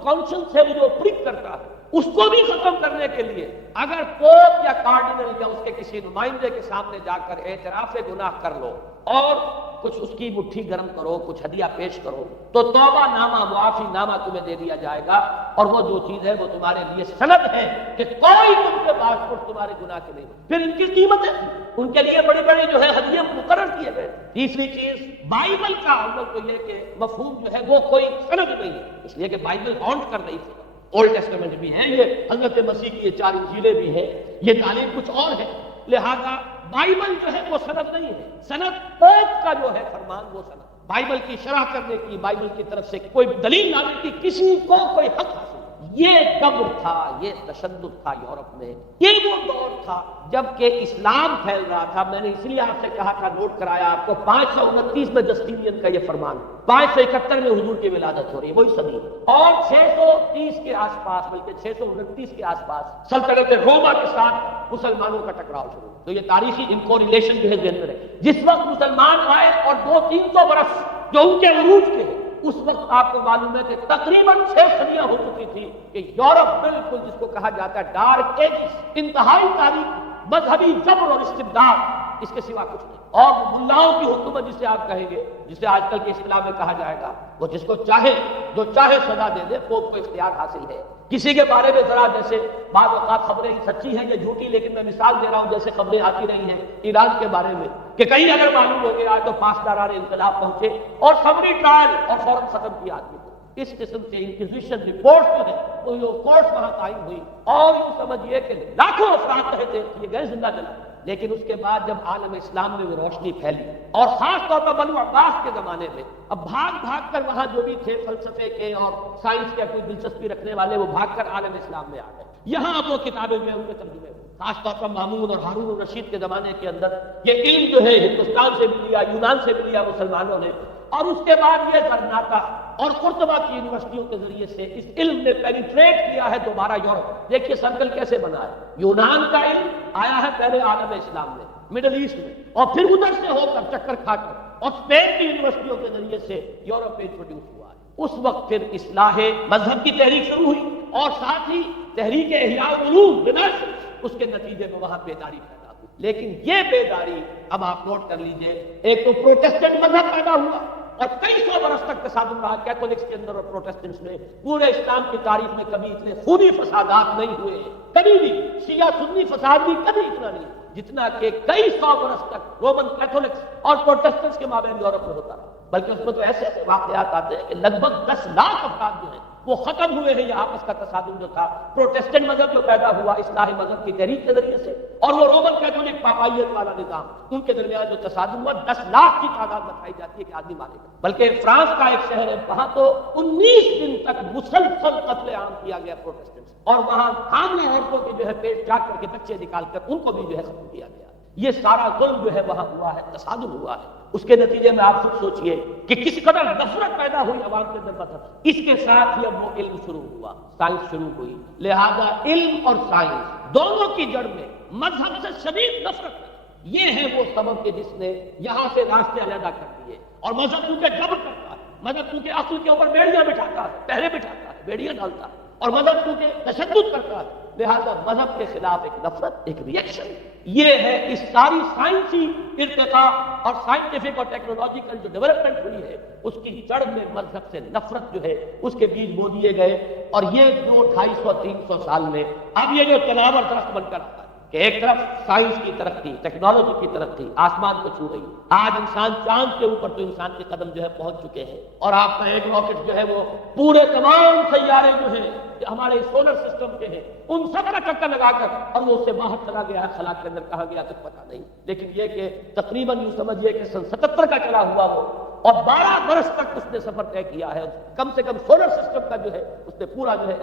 کانشنس ہے، وہ جو پرک کرتا ہے، اس کو بھی ختم کرنے کے لیے اگر پوپ یا کارڈینل یا اس کے کسی نمائندے کے سامنے جا کر اعتراف گناہ کر لو اور کچھ اس کی مٹھی گرم کرو، کچھ ہدیہ پیش کرو، تو توبہ نامہ، معافی نامہ تمہیں دے دیا جائے گا، اور وہ جو چیز ہے وہ تمہارے لیے سند ہے کہ کوئی تم کے پاسپورٹ تمہارے گناہ کے نہیں۔ پھر ان کی قیمتیں، ان کے لیے بڑی بڑی جو ہے ہدیے مقرر کیے گئے۔ تیسری چیز، بائبل کا اول تو یہ کہ مفہوم جو ہے وہ کوئی سند نہیں ہے، اس لیے کہ بائبل ہانٹ کر رہی تھی۔ اولڈ ٹیسٹمنٹ بھی ہے، یہ حضرت مسیح کی یہ 4 انجیلیں بھی ہیں، یہ تعلیم کچھ اور ہے، لہذا بائبل جو ہے وہ سند نہیں ہے، سند پوپ کا جو ہے فرمان وہ سند۔ بائبل کی شرح کرنے کی، بائبل کی طرف سے کوئی دلیل لانے کی کسی کو کوئی حق حاصل نہیں۔ یہ قبر تھا، یہ تشدد تھا یورپ میں، یہ وہ دور تھا جب کہ اسلام پھیل رہا تھا۔ میں نے اس لیے آپ سے کہا تھا، نوٹ کرایا آپ کو، 529 میں جسٹینین کا یہ فرمان، 571 میں حضور کی ولادت ہو رہی ہے، وہی صدی، اور 630 کے آس پاس، بلکہ 629 کے آس پاس سلطنت روما کے ساتھ مسلمانوں کا ٹکراؤ شروع۔ تو یہ تاریخی ان کو ریلیشن جو ہے ذہن میں رکھیں۔ جس وقت مسلمان آئے اور 200-300 برس جو ان کے عروج کے، اس وقت آپ کو معلوم ہے کہ تقریباً 6 صدیاں ہو چکی تھی کہ یورپ بالکل جس کو کہا جاتا ہے ڈارک ایجز، انتہائی تاریخ، مذہبی جبر اور استبداد، اس کے سوا کچھ نہیں۔ اور ملاؤں کی حکومت جسے آپ کہیں گے، جسے آج کل کے اصطلاح میں کہا جائے گا، وہ جس کو چاہے جو چاہے سزا دے دے، پوپ کو اختیار حاصل ہے۔ کسی کے بارے میں ذرا جیسے بعض اوقات خبریں سچی ہیں یا جھوٹی، لیکن میں مثال دے رہا ہوں جیسے خبریں آتی رہی ہیں ایران کے بارے میں کہ کہیں اگر معلوم ہو گیا تو پاسداران انقلاب پہنچے اور سمری ٹرائل اور فوراً ختم کیا آدمی کو۔ اس قسم سے انکوزیشن رپورٹس جو ہے وہ کورٹس وہاں قائم ہوئی، اور یوں سمجھیے کہ لاکھوں افراد رہے تھے یہ گئے زندہ جلا۔ لیکن اس کے بعد جب عالم اسلام میں وہ روشنی پھیلی، اور خاص طور پر بنو عباس کے زمانے میں، اب بھاگ بھاگ کر وہاں جو بھی تھے فلسفے کے اور سائنس کے کوئی دلچسپی رکھنے والے، وہ بھاگ کر عالم اسلام میں آ گئے۔ یہاں اب وہ کتابیں جو ہیں ان کے ترجمے ہوئے، خاص طور پر مامون اور ہارون الرشید کے زمانے کے اندر یہ علم جو ہے ہندوستان سے بھی لیا، یونان سے بھی لیا مسلمانوں نے، اور اس کے بعد یہ غرناطہ اور قرطبہ کی یونیورسٹیوں کے ذریعے سے اس علم نے پینیٹریٹ کیا ہے دوبارہ یورپ۔ دیکھیے سرکل کیسے بنا ہے، یونان کا علم آیا ہے پہلے عالم اسلام میں، مڈل ایسٹ میں، اور پھر ادھر سے ہو کر چکر کھا کر اور اسپین کی یونیورسٹیوں کے ذریعے سے یورپ میں انٹروڈیوس ہوا ہے۔ اس وقت پھر اصلاح مذہب کی تحریک شروع ہوئی، اور ساتھ ہی تحریک احیاء العلوم رینیسانس، اس کے نتیجے میں وہاں بیداری پیدا ہوئی۔ لیکن یہ بیداری اب آپ نوٹ کر لیجئے، ایک تو پروٹیسٹنٹ مذہب پیدا ہوا، اور کئی سو برس تک تصادم رہا کیتھولکس کے اندر اور پروٹیسٹنٹس میں۔ پورے اسلام کی تاریخ میں کبھی اتنے خونی فسادات نہیں ہوئے، کبھی بھی شیعہ سنی فساد بھی کبھی اتنا نہیں جتنا کہ کئی سو برس تک رومن کیتھولکس اور پروٹیسٹنٹس کے مابین یورپ میں ہوتا رہا۔ بلکہ اس میں تو ایسے ایسے واقعات آتے ہیں کہ لگ بھگ 10 لاکھ افراد جو ہیں وہ ختم ہوئے ہیں. یہ آپس کا تصادم جو تھا، پروٹیسٹنٹ مذہب جو پیدا ہوا اصلاحی مذہب کی تحریک کے ذریعے سے، اور وہ رومن کیتھولک پاپائیت والا نظام، ان کے درمیان جو تصادم ہوا 10 لاکھ کی تعداد بتائی جاتی ہے کہ آدمی مارے گا. بلکہ فرانس کا ایک شہر ہے، وہاں تو 19 دن تک مسلسل قتل عام کیا گیا پروٹیسٹنٹ، اور وہاں حاملہ عورتوں کے جو ہے پیٹ چاک کر کے بچے نکال کر ان کو بھی جو ہے ختم کیا گیا. یہ سارا ظلم جو ہے وہاں ہوا ہے، تصادم ہوا ہے. اس کے نتیجے میں آپ خود سوچئے کہ کس قدر نفرت پیدا ہوئی عوام کے اندر مذہب. اس کے ساتھ ہی اب وہ علم شروع ہوا، سائنس شروع ہوئی. لہذا علم اور سائنس دونوں کی جڑ میں مذہب سے شدید نفرت ہے. یہ ہے وہ سبب کہ جس نے یہاں سے راستے علیحدہ کر دیے. اور مذہب کیونکہ جبر کرتا ہے، مذہب کیونکہ عقل کے اوپر بیڑیاں بٹھاتا ہے، پہرے بٹھاتا ہے، بیڑیاں ڈالتا ہے، اور مذہب کیونکہ تشدد کرتا ہے، لہذا مذہب کے خلاف ایک نفرت، ایک ریئیکشن. یہ ہے اس ساری سائنسی ارتقاء اور سائنٹیفک اور ٹیکنالوجیکل جو ڈیولپمنٹ ہوئی ہے، اس کی جڑ میں مذہب سے نفرت جو ہے اس کے بیج بو دیے گئے. اور یہ 200-250-300 سال میں اب یہ جو تناور درخت بن کر آتا ہے کہ ایک طرف سائنس کی ترقی، ٹیکنالوجی کی ترقی آسمان کو چھو رہی. آج انسان چاند کے اوپر تو انسان کے قدم جو ہے پہنچ چکے ہیں، اور آپ کا ایک راکٹ جو ہے وہ پورے تمام سیارے جو ہیں ہمارے سولر سسٹم کے ہیں ان سب کا چکر لگا کر اور وہ اس سے باہر چلا گیا ہے. خلا کے اندر کہاں گیا تک پتہ نہیں، لیکن یہ کہ تقریباً یوں سمجھیے کہ سن 77 کا چلا ہوا وہ، اور 12 برس تک اس نے سفر طے کیا ہے. کم سے کم سولر سسٹم کا جو ہے اس نے پورا جو ہے.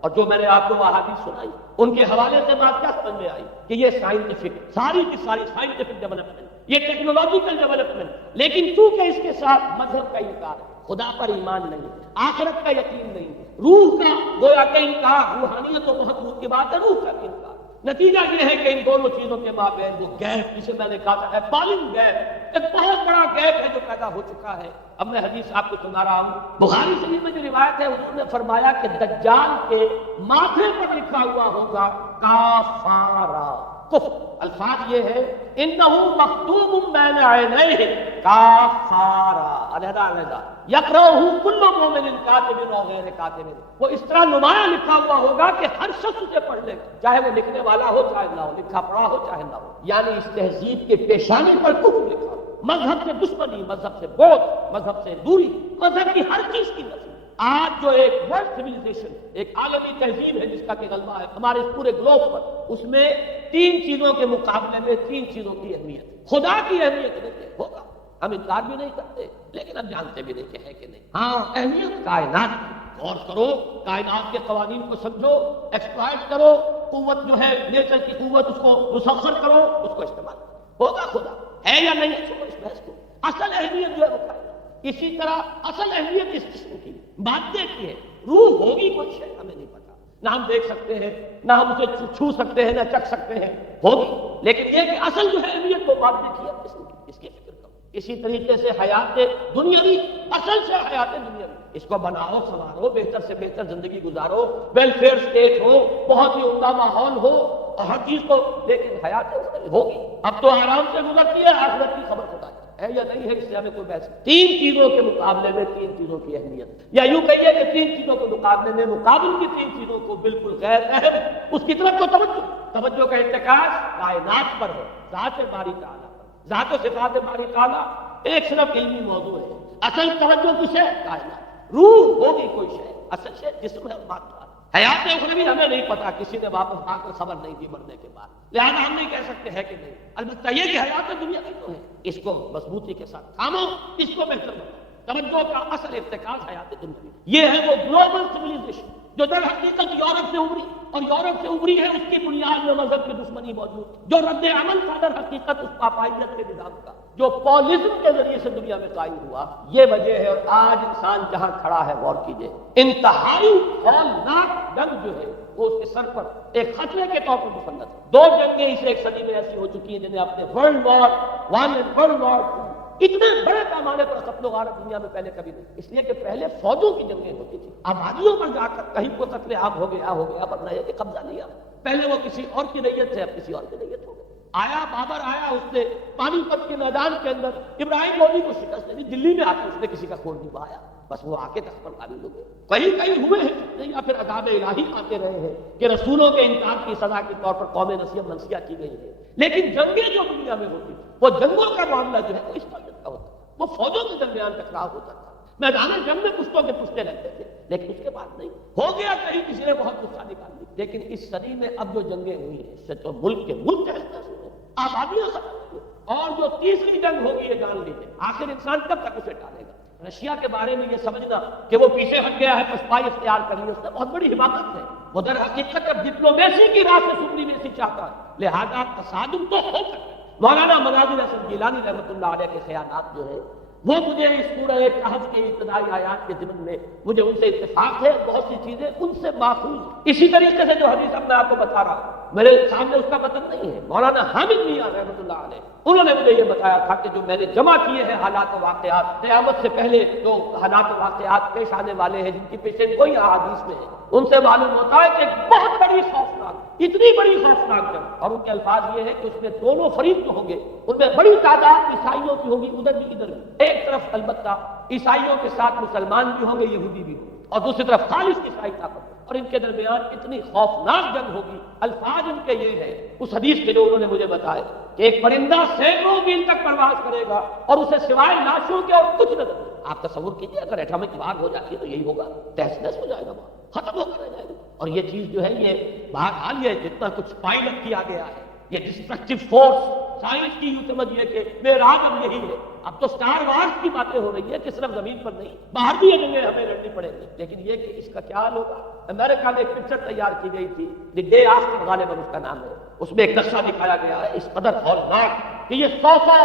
اور جو میں نے آپ کو احادیث سنائی ان کے حوالے سے بات کیا سمجھ میں آئی کہ یہ سائنٹیفک ساری کی ساری سائنٹیفک ڈیولپمنٹ، یہ ٹیکنالوجیکل ڈیولپمنٹ، لیکن چونکہ اس کے ساتھ مذہب کا انکار ہے، خدا پر ایمان نہیں، آخرت کا یقین نہیں، روح کا گویا کہ انکار، روحانیت و محبوب کی بات ہے، روح کا انکار. نتیجہ یہ ہے کہ ان دونوں چیزوں کے مابین وہ گیپ، جسے میں نے کہا تھا بالنگ گیپ، ایک بہت بڑا گیپ ہے جو پیدا ہو چکا ہے. اب میں حدیث آپ کو سنا رہا ہوں، بخاری شریف میں جو روایت ہے اس نے فرمایا کہ دجال کے ماتھے پر لکھا ہوا ہوگا کافارا کفر. الفاظ یہ ہے انہ مکتوب بین عینیہ کافارا، علیحدہ علیحدہ، یقرأہ کل مومن کاتب و غیر کاتب. وہ اس طرح نمایاں لکھا ہوا ہوگا کہ ہر شخص اسے پڑھ لے گا، چاہے وہ لکھنے والا ہو چاہے نہ ہو، لکھا پڑھا ہو چاہے نہ ہو. یعنی اس تہذیب کے پیشانے پر کفر لکھا، مذہب سے دشمنی، مذہب سے بغض، مذہب سے دوری، مذہب کی ہر چیز کی نفی. آج جو ایک ورلڈ سیویلائزیشن، ایک عالمی تہذیب ہے جس کا کہ غلبہ ہے ہمارے اس پورے گلوب پر، اس میں 3 چیزوں کے مقابلے میں 3 چیزوں کی اہمیت ہے. خدا کی اہمیت نہیں ہے، ہوگا ہم انکار بھی نہیں کرتے، لیکن ہم جانتے بھی نہیں کہ ہے کہ نہیں. ہاں اہمیت کائنات کی، غور کرو، کائنات کے قوانین کو سمجھو، ایکسپلائٹ کرو، قوت جو ہے نیچر کی قوت اس کو مسخر کرو، اس کو استعمال کرو. ہوگا خدا ہے یا نہیں ہے اس بحث کو. اصل اہمیت جو ہے وہ کائنات. اسی طرح اصل اہمیت اس قسم کی مادے کی ہے. روح ہوگی کوئی شے ہمیں نہیں پتا، نہ ہم دیکھ سکتے ہیں، نہ ہم اسے چھو سکتے ہیں، نہ چکھ سکتے ہیں، ہوگی. لیکن یہ کہ اصل جو ہے اہمیت وہ مادے کی ہے قسم کی، اس کی فکر کرو. اسی طریقے سے حیات دنیاوی، اصل سے حیات دنیاوی، اس کو بناؤ، سنوارو، بہتر سے بہتر زندگی گزارو، ویلفیئر اسٹیٹ ہو، بہت ہی عمدہ ماحول ہو، اور ہر چیز کو، لیکن حیات ہوگی. اب تو آرام سے گزرتی ہے، آخرت کی خبر خدا ہے یا نہیں ہے اس سے ہمیں کوئی بحث. 3 چیزوں کے مقابلے میں 3 چیزوں کی اہمیت، یا یوں کہیے کہ 3 چیزوں کے مقابلے میں مقابل کی 3 چیزوں کو بالکل غیر اہم، اس کی طرف تو توجہ کا ارتکاز کائنات پر ہو، ذات باری تعالیٰ پر، ذات و صفات باری تعالیٰ ایک صرف علمی موضوع ہے. اصل توجہ کس ہے؟ کائنات. روح ہوگی کوئی شے، اصل شے جسم ہے، مادہ. حیات اخروی ہمیں نہیں پتا، کسی نے واپس آ کر خبر نہیں دی مرنے کے بعد، لہذا ہم نہیں کہہ سکتے ہے کہ نہیں. البتہ یہ کہ حیات دنیا کی تو ہے، اس کو مضبوطی کے ساتھ تھامو، اس کو بہتر بناؤ. توجہ کا اصل ارتکاز حیات دنیا. یہ ہے وہ گلوبل سیویلائزیشن جو در حقیقت یورپ سے ابری، اور یورپ سے ابری ہے اس کی بنیاد میں مذہب کی دشمنی موجود، جو رد عمل تھا در حقیقت اس پاپائیت کے نظام کا، جو پولزم کے ذریعے سے دنیا میں قائم ہوا. یہ وجہ ہے. اور آج انسان جہاں کھڑا ہے غور کیجئے، انتہائی ہولناک جنگ جو ہے وہ اس کے سر پر ایک خطرے کے طور پر مسلط ہے. 2 جنگیں اس ایک صدی میں ایسی ہو چکی ہیں جنہیں اپنے ورلڈ وار 1 اور ورلڈ وار 2 اتنے بڑے پیمانے پر قتل و غارت دنیا میں پہلے کبھی نہیں. اس لیے کہ پہلے فوجوں کی جنگیں ہوتی تھی، آبادیوں پر جا کر کہیں کو قتل عام ہو گیا ورنہ یہ کہ قبضہ لیا. پہلے وہ کسی اور کی ریت سے، اب کسی اور کی ریت ہو گئی. آیا بابر آیا، اس نے پانی پت کے میدان کے اندر ابراہیم لودھی کو شکست دی. دلی میں آ کر اس نے کسی کا خون نہیں بہایا، بس وہ آ کے تخت پر قابل ہو گئے. کہیں ہوئے ہیں نہیں، یا پھر عذاب الہی آتے رہے ہیں کہ رسولوں کے انکار کی سزا کے طور پر قوم نسیب منسیہ کی گئی ہے. لیکن جنگیں جو دنیا میں ہوتی وہ جنگوں کا معاملہ جو ہے وہ اس طرح کا ہوتا ہے. وہ فوجوں کے درمیان ٹکراؤ ہوتا تھا، میدان جنگ میں پشتوں کے پشتے لگتے تھے، لیکن اس کے بعد نہیں ہو گیا، کہیں کسی نے بہت غصہ نکال دی۔ لیکن اس صدی میں اب جو جنگیں ہوئی ہیں اس سے تو ملک کے ملک تہس نہس ہوئے، آبادیاں ختم ہوئی، اور جو تیسری جنگ ہوگی یہ جان لیجیے آخر انسان کب تک اسے ٹالے گا۔ رشیا کے بارے میں یہ سمجھنا کہ وہ پیچھے ہٹ گیا ہے، پسپائی اختیار کر لی، اس میں بہت بڑی حماقت ہے۔ وہ در حقیقت اب ڈپلومیسی کی راہ سے سپریمیسی چاہتا ہے، لہذا تصادم تو ہو سکتا ہے۔ مولانا مناظر حسن گیلانی رحمۃ اللہ علیہ کے خیالات جو ہیں وہ مجھے اس سورہ کہف کے ابتدائی آیات کے ضمن میں مجھے ان سے اتفاق ہے، بہت سی چیزیں ان سے ماخوذ۔ اسی طریقے سے جو حدیث اب میں آپ کو بتا رہا ہوں میرے سامنے اس کا مطلب نہیں ہے، مولانا حامد میاں رحمۃ اللہ علیہ انہوں نے مجھے یہ بتایا تھا کہ جو میں نے جمع کیے ہیں حالات و واقعات، قیامت سے پہلے جو حالات و واقعات پیش آنے والے ہیں جن کی پیشین کوئی احادیث میں ہے، ان سے معلوم ہوتا ہے کہ ایک بہت بڑی خوفناک، اتنی بڑی خوفناک جنگ، اور ان کے الفاظ یہ ہے کہ اس میں دونوں فریق جو ہوں گے ان میں بڑی تعداد عیسائیوں کی ہوگی، ادھر بھی ادھر بھی، ایک طرف البتہ عیسائیوں کے ساتھ مسلمان بھی ہوں گے، یہودی بھی ہوں گے، اور دوسری طرف خالص عیسائی طاقت، اور ان کے درمیان اتنی خوفناک جنگ ہوگی۔ الفاظ ان کے یہ ہے اس حدیث کے جو انہوں نے مجھے بتایا کہ ایک پرندہ سینکڑوں میل تک پرواز کرے گا اور اسے سوائے لاشوں کے اور کچھ نہ دے۔ آپ تصور کیجیے اگر ایٹمک وار ہو جاتی ہے تو یہی ہوگا، تہس نہس ہو جائے گا، ختم ہو کر رہ جائے گا۔ اور یہ چیز جو ہے یہ بہرحال یہ جتنا کچھ پائلٹ کیا گیا ہے، یہ ڈسٹرکٹیو فورس سائنس کی یوں سمجھیے کہ معراج اب یہی ہے۔ اب تو سٹار وارز کی باتیں ہو رہی ہے کہ صرف زمین پر نہیں، باہر بھی یہ جنگیں ہمیں لڑنی پڑیں گی، لیکن یہ کہ اس کا کیا حال ہوگا۔ امریکہ میں ایک پکچر تیار کی گئی تھی، دی ڈے آفٹر، غالباً اس کا نام ہے، اس میں ایک نقشہ دکھایا گیا ہے اس قدر ہولناک کہ یہ 100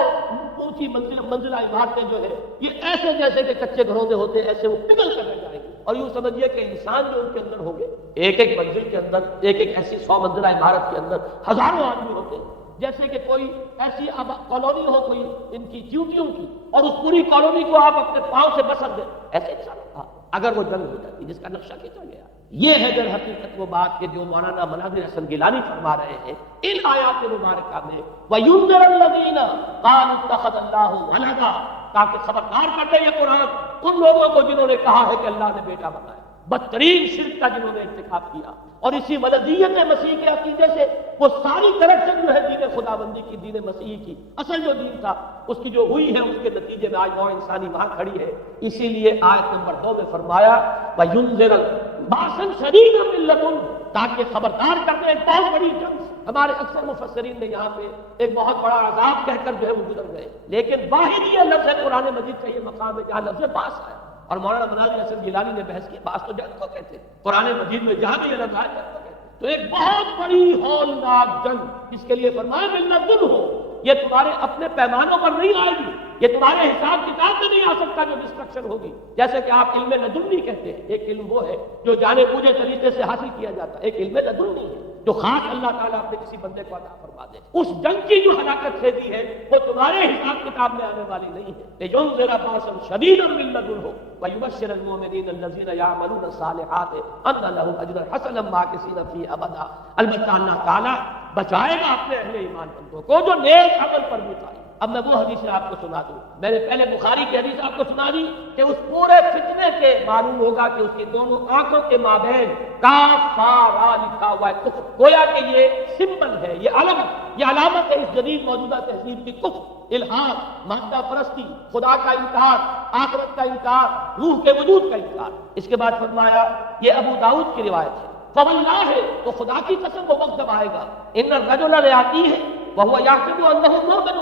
اونچی منزلہ عمارتیں جو ہے یہ ایسے جیسے کہ کچے گھروں میں ہوتے ہیں ایسے وہ پگھل کر رہ جائیں گی، اور یوں سمجھیے کہ انسان جو ان کے اندر ہوں گے، ایک ایک منزل کے اندر، ایک ایک ایسی 100 منزلہ عمارت کے اندر ہزاروں آدمی ہوتے ہیں، جیسے کہ کوئی ایسی کالونی ہو کوئی ان کی چیونٹیوں کی، اور اس پوری کالونی کو آپ اپنے پاؤں سے بسر دیں، ایسے انسان ہوگا اگر وہ جنگ ہو جاتی جس کا نقشہ کھینچا گیا۔ یہ ہے در حقیقت وہ بات کہ جو مولانا مناظر حسن گیلانی فرما رہے ہیں ان آیات مبارکہ میں، وَيُنذِرَ الَّذِينَ قَالُوا اتَّخَذَ اللَّهُ وَلَدًا، تاکہ خبردار کر دے یہ قرآن ان لوگوں کو جنہوں نے کہا ہے کہ اللہ نے بیٹا بنایا، بدترین شرک کا جنہوں نے ارتکاب کیا، اور اسی ولدیت مسیح کے عقیدے سے وہ ساری کریکشن جو ہے دین خداوندی کی، دین مسیحی کی اصل جو دین تھا اس کی جو ہوئی ہے اس کے نتیجے میں آج نوع انسانی وہاں کھڑی ہے۔ اسی لیے آیت نمبر 2 میں فرمایا وَيُنذِرَ بَأْسًا شَدِيدًا مِّن لَّدُنْهُ، تاکہ خبردار کرنے ایک بہت بڑی جنگ۔ ہمارے اکثر مفسرین نے یہاں پہ ایک بہت بڑا عذاب کہہ کر جو ہے وہ گزر گئے، لیکن واحد یہ لفظ ہے قرآن مجید کا یہ مقام ہے جہاں لفظ باس آیا، اور مولانا مناظر حسن گیلانی نے بحث کی باس تو جنگ کو کہتے ہیں، قرآن مجید میں جہاں بھی یہ لفظ آیا جنگ کو کہتے ہیں۔ تو ایک بہت بڑی ہولناک جنگ، اس کے لیے فرمایا بالنظم ہو، یہ تمہارے اپنے پیمانوں پر نہیں آئے گی، یہ تمہارے حساب کتاب میں نہیں آ سکتا جو ڈسٹرکشن ہوگی۔ جیسے کہ آپ علم لدنی کہتے ہیں، ایک علم وہ ہے جو جانے بوجھے طریقے سے حاصل کیا جاتا ہے، ایک علم لدنی ہے جو خاص اللہ تعالیٰ اپنے کسی بندے کو عطا فرما دے۔ اس جنگ کی جو ہلاکت خیزی ہے وہ تمہارے حساب کتاب میں آنے والی نہیں ہے۔ لِيُنذِرَ بَأْسًا شَدِيدًا مِّن لَّدُنْهُ وَيُبَشِّرَ الْمُؤْمِنِينَ الَّذِينَ يَعْمَلُونَ الصَّالِحَاتِ أَنَّ لَهُمْ أَجْرًا حَسَنًا مَّاكِثِينَ فِيهِ أَبَدًا۔ البتہ اللہ تعالیٰ بچائے گا اپنے اہل ایمان بندوں کو جو نیک عمل پر متعلق۔ اب میں وہ حدیث آپ کو سنا دوں، میں نے پہلے بخاری کی حدیث آپ کو سنا دی کہ اس پورے فتنے کے معلوم ہوگا کہ اس کی دونوں آنکھوں کے مابین کافارا لکھا ہوا ہے، کفر، گویا کہ یہ سمبل ہے، یہ علم، یہ علامت ہے اس جدید موجودہ تہذیب کی، کفر، الحاد، مادہ پرستی، خدا کا انکار، آخرت کا انکار، روح کے وجود کا انکار۔ اس کے بعد فرمایا یہ ابو داؤد کی روایت ہے، فواللہ ہے تو خدا کی قسم وہ وقت جب آئے گا، ان الرجل لیاتی ہے وہو یحسب انہ مؤمن،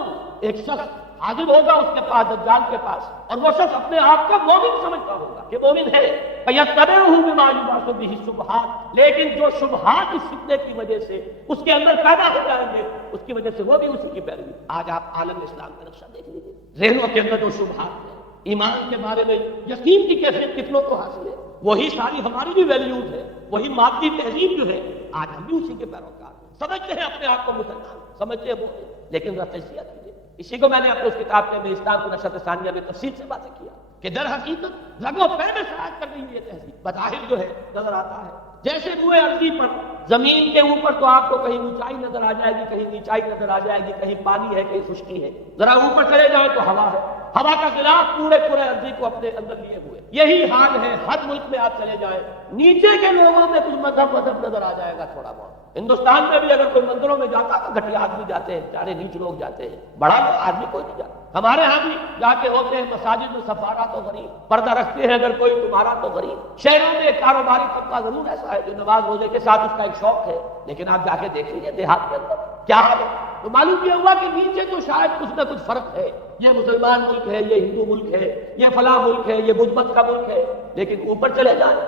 ایک شخص حاضر ہوگا اس کے پاس، دجال کے پاس، اور وہ شخص اپنے آپ کو مومن سمجھتا ہوگا کہ مومن ہے، فَيَتَّبِعُهُ بِمَا يُبْعَثُ بِهِ الشُّبْهَاتِ، لیکن جو شبہات اس فتنے کی وجہ سے اس کے اندر پیدا ہو جائیں گے اس کی وجہ سے وہ بھی اسی کی پیروی۔ آج آپ عالم اسلام کا نقشہ دیکھ لیجیے، ذہنوں کے اندر جو شبہات ہیں، ایمان کے بارے میں یقین کی کیفیت کتنوں کو حاصل ہے، وہی ساری ہماری بھی ویلیوز ہے، وہی مادی تہذیب جو ہے، آج ہم بھی اسی کے پیروکار سمجھتے ہیں اپنے آپ کو مسلمان، سمجھتے ہیں وہ، لیکن ذرا تجزیہ کیجیے۔ اسی کو میں نے اپنے اس کتاب میں اسلام کو نشرت ثانیہ میں تفصیل سے باتیں کیا کہ در حقیقت رگ و پے میں سرایت کر رہی ہے یہ تہذیب، بظاہر جو ہے نظر آتا ہے جیسے روئے ارضی پر، زمین کے اوپر تو آپ کو کہیں اونچائی نظر آ جائے گی، کہیں نیچائی نظر آ جائے گی، کہیں پانی ہے کہیں خشکی ہے، ذرا اوپر چلے جائیں تو ہوا ہے، ہوا کا غلاف پورے پورے عرضی کو اپنے اندر لیے ہوئے. یہی حال ہے. ہر ملک میں آپ چلے جائیں, نیچے کے لوگوں میں کچھ مذہب نظر آ جائے گا تھوڑا بہت. ہندوستان میں بھی اگر کوئی مندروں میں جاتا تو گھٹیا آدمی جاتے ہیں, چارے نیچ لوگ جاتے ہیں, بڑا آدمی کوئی نہیں جاتا. ہمارے ہاں بھی جا کے ہوتے ہیں مساجد میں سفارا تو غریب, پردہ رکھتے ہیں اگر کوئی تمہارا تو غریب. شہروں میں کاروباری طبقہ ضرور ایسا ہے جو نماز روزے کے ساتھ اس کا ایک شوق ہے, لیکن آپ جا کے دیکھ لیجیے دیہات کے اندر کیا حال ہے. تو معلوم یہ ہوا کہ نیچے تو شاید کچھ نہ کچھ فرق ہے. یہ مسلمان ملک ہے, یہ ہندو ملک ہے, یہ فلاں ملک ہے, یہ بدھ مت کا ملک ہے, لیکن اوپر چلے جائیں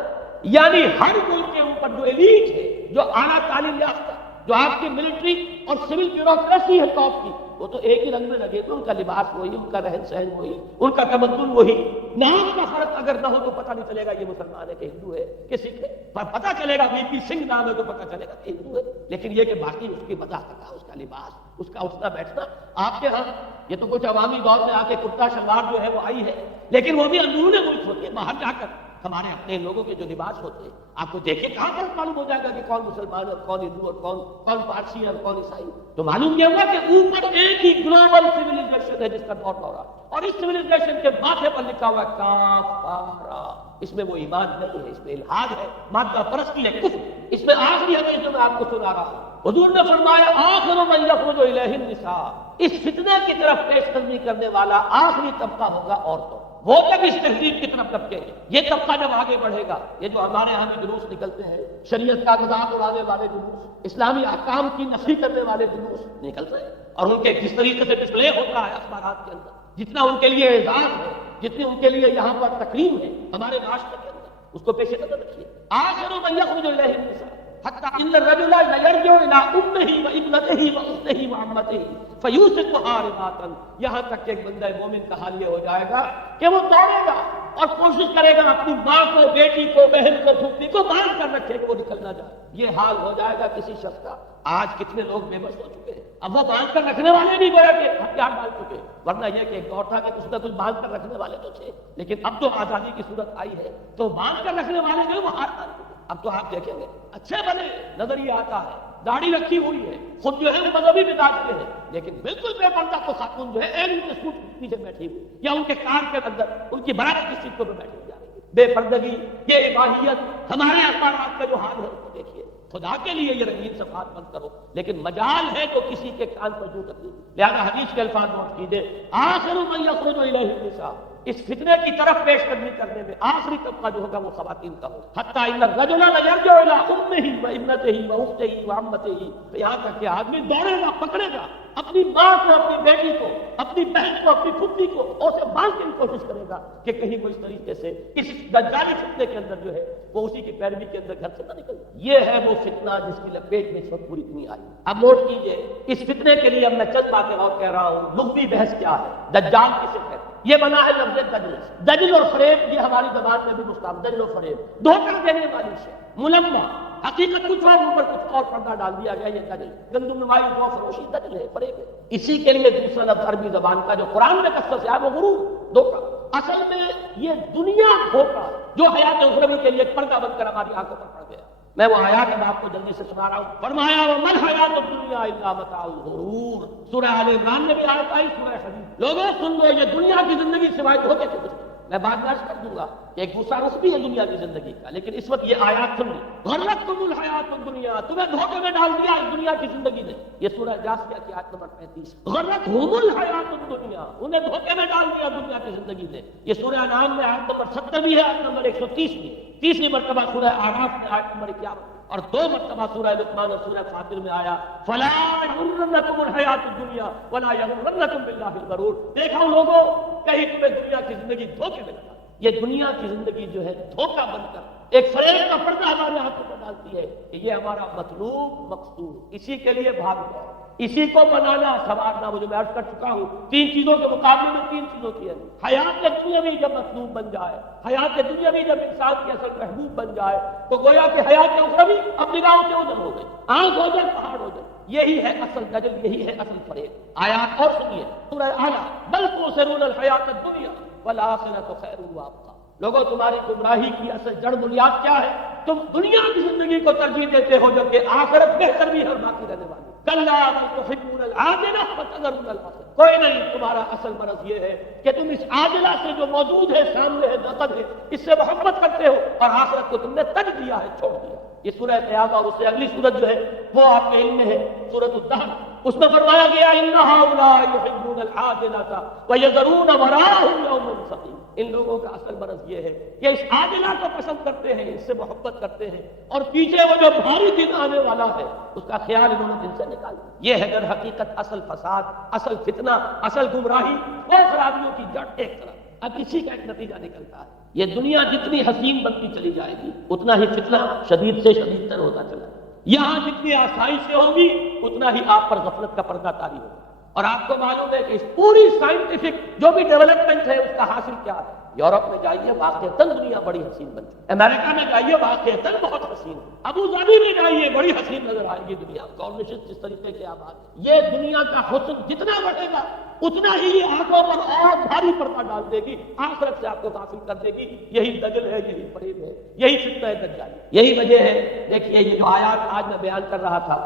یعنی ہر ملک کے اوپر جو ایلیٹ ہے, جو اعلیٰ تعلیم یافتہ, جو آپ کی ملٹری اور سول بیوروکریسی ہے ٹاپ کی, وہ تو ایک ہی رنگ میں لگے تو ان کا لباس وہی, ان کا رہن سہن وہی, ان کا تمدن وہی. نام کا فرق اگر نہ ہو تو پتہ نہیں چلے گا یہ مسلمان ہے کہ ہندو ہے کہ سکھ ہے. پتہ چلے گا وی پی سنگھ نام ہے تو پتہ چلے گا کہ ہندو ہے, لیکن یہ کہ باقی اس کی وضاحت, اس کا لباس, اس کا اٹھنا بیٹھنا. آپ کے ہاں یہ تو کچھ عوامی دور میں آ کے کرتا شلوار جو ہے وہ آئی ہے, لیکن وہ بھی اندرون ملک ہوتی ہے. باہر جا کر ہمارے اپنے لوگوں کے جو لباس ہوتے ہیں آپ کو دیکھیں کہاں فرق معلوم ہو جائے گا کہ کون مسلمان ہے, کون ہندو اور کون پارسی ہے اور کون عیسائی. تو معلوم یہ ہوا کہ اوپر ایک ہی گلوبل سیویلائزیشن ہے جس کا دور دورہ, اور اس سیویلائزیشن کے ماتھے پر لکھا ہوا ہے کافارا. اس میں وہ ایمان نہیں ہے, اس میں الحاد ہے, مادہ پرستی ہے, کفر. اس میں آخری حدیث جو میں آپ کو سنا رہا ہوں, حضور نے فرمایا آخر من یخرج الیہ النساء, اس فتنہ کی طرف پیش قدمی کرنے والا آخری طبقہ ہوگا عورتوں. وہ تک اس تہذیب کی طرف لپکے ہیں. یہ طبقہ جب آگے بڑھے گا, یہ جو ہمارے یہاں بھی جلوس نکلتے ہیں, شریعت کا مذاق اڑانے والے جلوس, اسلامی احکام کی نفی کرنے والے جلوس نکلتے ہیں, اور ان کے جس طریقے سے ڈسپلے ہوتا ہے اخبارات کے اندر, جتنا ان کے لیے اعزاز ہے, جتنی ان کے لیے یہاں پر تکریم ہے ہمارے معاشرے کے اندر, اس کو پیش نظر رکھیے. آخر من یخرج الیہ النساء حتی ان الرجل لیرجع الی امہ وابنتہ واختہ وعمتہ فیوثقها رباطا, یہاں تک کہ ایک بندہ مومن کا حال یہ ہو جائے گا کہ وہ دوڑے گا اور کوشش کرے گا اپنی ماں کو, بیٹی کو, بہن کو, پھوپھی کو باندھ کر رکھے کہ وہ نکل نہ جائے. یہ حال ہو جائے گا کسی شخص کا. آج کتنے لوگ بے بس ہو چکے ہیں, اب وہ باندھ کر رکھنے والے بھی گویا کہ ہتھیار ڈال چکے, ورنہ یہ کہ ایک دور تھا کہ کچھ نہ کچھ باندھ کر رکھنے والے تو تھے, لیکن اب تو آزادی کی صورت آئی ہے تو باندھ کر رکھنے والے جو وہ ہاتھ ڈال چکے. اب تو آپ دیکھیں گے اچھے بنے نظر یہ آتا ہے, داڑھی رکھی ہوئی ہے, خود جو ہے مذہبی مزاج کے ہے, لیکن بالکل بے پردہ تو خاتون جو ہے ایک ان کے سوٹ پیچھے بیٹھی ہوئی, یا ان کے کار کے اندر ان کی برابر کی سیٹوں پہ بیٹھی جا رہی ہے. بے پردگی, یہ اباحیت, ہمارے اخبارات کا جو حال ہے اس کو دیکھیے. خدا کے لیے یہ رنگین صفحات بند کرو, لیکن مجال ہے تو کسی کے کان پر جو تکلیف. لہذا حدیث کے الفاظ نوٹ کیجیے, آخر من یخرج الیہ النساء, اس فتنے کی طرف پیش قدمی کرنے میں آخری طبقہ جو ہوگا وہ خواتین کا ہوگا. حتی ان الرجل لیرجع الی امہ وابنتہ واختہ وعمتہ, یہاں تک کہ آدمی دوڑے گا, پکڑے گا اپنی ماں کو, اپنی بیٹی کو, اپنی بہن کو, اپنی پھوپھی کو, اسے باندھ کے کوشش کرے گا کہ کہیں وہ اس طریقے سے اس دجالی فتنے کے اندر جو ہے وہ اسی کی پیروی کے اندر گھر سے نہ نکل جائے. یہ ہے وہ فتنہ جس کی لپیٹ میں اس وقت پوری دنیا آئی. اب نوٹ کیجیے اس فتنے کے لیے اب میں چند باتیں اور کہہ رہا ہوں. لغوی بحث کیا ہے, دجال کسے کہتے ہیں؟ یہ بنا ہے لفظ دجل. دجل اور فریب یہ ہماری زبان میں بھی مستعمل, دجل اور فریب دھوکہ دینے والی شے, ملمہ, حقیقت کچھ اور اوپر کچھ اور پردہ ڈال دیا گیا. یہ دجل, گندم نمائی, جو فروشی, دجل ہے, فریب ہے. اسی کے لیے دوسرا لفظ عربی زبان کا جو قرآن میں کثرت سے آیا وہ غرور, دھوکہ. اصل میں یہ دنیا دھوکہ جو حیات اخروی کے لیے ایک پردہ بن کر ہماری آنکھوں پر پڑ گیا. میں وہ آیات اب آپ کو جلدی سے سنا رہا ہوں. فرمایا وَمَا الْحَيَاةُ الدُّنْيَا إِلَّا مَتَاعُ الْغُرُورِ, سورہ آل عمران میں بھی آیت آئی, سورہ حدید. لوگوں سن لو, یہ دنیا کی زندگی سوائے دھوکے کے کچھ نہیں. میں بات درج کر دوں گا کہ ایک دوسرا رخ بھی ہے دنیا کی زندگی کا, لیکن اس وقت یہ آیات سن لی. غرتکم الحیات الدنیا, تمہیں دھوکے میں ڈال دیا اس دنیا کی زندگی نے. یہ سورہ جاثیہ کی آیت نمبر 35. غرتہم الحیات الدنیا, انہیں دھوکے میں ڈال دیا دنیا کی زندگی نے. یہ سورہ انعام میں آیت نمبر 70 بھی ہے, آیت نمبر 130 بھی, تیسری مرتبہ سورہ اعراف میں آیت نمبر 51, اور 2 مرتبہ سورہ لقمان اور سورہ فاطر میں آیا فلا یغرنکم الحیات الدنیا ولا یغرنکم باللہ الغرور. دیکھو لوگوں, کہیں تمہیں دنیا کی زندگی دھوکے میں لگا. یہ دنیا کی زندگی جو ہے دھوکہ بن کر ایک فریب کا پردہ ہمارے ہاتھوں میں ڈالتی ہے کہ یہ ہمارا مطلوب مقصود, اسی کے لیے بھاگ جاؤ, اسی کو بنانا سنوارنا. مجھے میں عرض کر چکا ہوں 3 چیزوں کے مقابلے میں 3 چیزوں کی ہے. حیات دنیاوی جب مطلوب بن جائے, حیات دنیاوی جب انسان کی اصل محبوب بن جائے, تو گویا کہ حیات اخروی اب نگاہوں سے اوجھل ہو گئی, آنکھ ہو جائے, پہاڑ ہو جائے. یہی ہے اصل دجل, یہی ہے اصل فریب. آیات اور سنیے, سورہ اعلیٰ, بل تؤثرون الحیات الدنیا والآخرۃ خیر وابقیٰ. لوگوں تمہاری گمراہی کی اصل جڑ بنیاد کیا ہے؟ تم دنیا کی زندگی کو ترجیح دیتے ہو جبکہ آخرت بہتر بھی ہے اور باقی رہنے والی. کلا بل تحبون العاجلہ وتذرون الآخرہ، کوئی نہیں، تمہارا اصل مرض یہ ہے کہ تم اس عاجلہ سے جو موجود ہے، سامنے ہے، نقد ہے، اس سے محبت کرتے ہو اور آخرت کو تم نے ترک دیا ہے، چھوڑ دیا۔ یہ سورہ قیامہ اور اس سے اگلی سورت جو ہے وہ آپ کے علم میں ہے، سورۃ الدہر، اس میں فرمایا گیا ان ہؤلاء یحبون العاجلۃ ویذرون وراءهم یوما ثقیلا، ان لوگوں کا اصل مرض یہ ہے کہ اس عاجلہ کو پسند کرتے ہیں، اس سے محبت کرتے ہیں، اور پیچھے وہ جو بھاری دن آنے والا ہے اس کا خیال انہوں نے دل سے نکال دیا۔ یہ ہے در حقیقت اصل فساد، اصل فتنہ، اصل گمراہی اور خرابیوں کی جڑ ایک طرف۔ اب اسی کا ایک نتیجہ نکلتا ہے، یہ دنیا جتنی حسین بنتی چلی جائے گی اتنا ہی فتنہ شدید سے شدید تر ہوتا چلا ہے، یہاں جتنی آسائشیں ہوں گی اتنا ہی آپ پر غفلت کا پردہ طاری ہوگا۔ اور آپ کو معلوم ہے کہ اس پوری سائنٹیفک جو بھی ڈیولپمنٹ ہے اس کا حاصل کیا ہے؟ یورپ میں جائیے واقعتاً دنیا بڑی حسین بن چکی، امریکہ میں جائیے واقعتاً بہت حسین، ابو ظبی میں جائیے بڑی حسین نظر آئے گی دنیا، گورنشن جس طریقے کے آباد ہے۔ یہ دنیا کا حسن جتنا بڑھے گا اتنا ہی یہ آنکھوں پر اور بھاری پردہ ڈال دے گی، آخرت سے آپ کو غافل کر دے گی۔ یہی دجل ہے، یہی فریب ہے، یہی فتنہ دجال، یہی وجہ ہے۔ دیکھیے یہ جو آیات آج میں بیان کر رہا تھا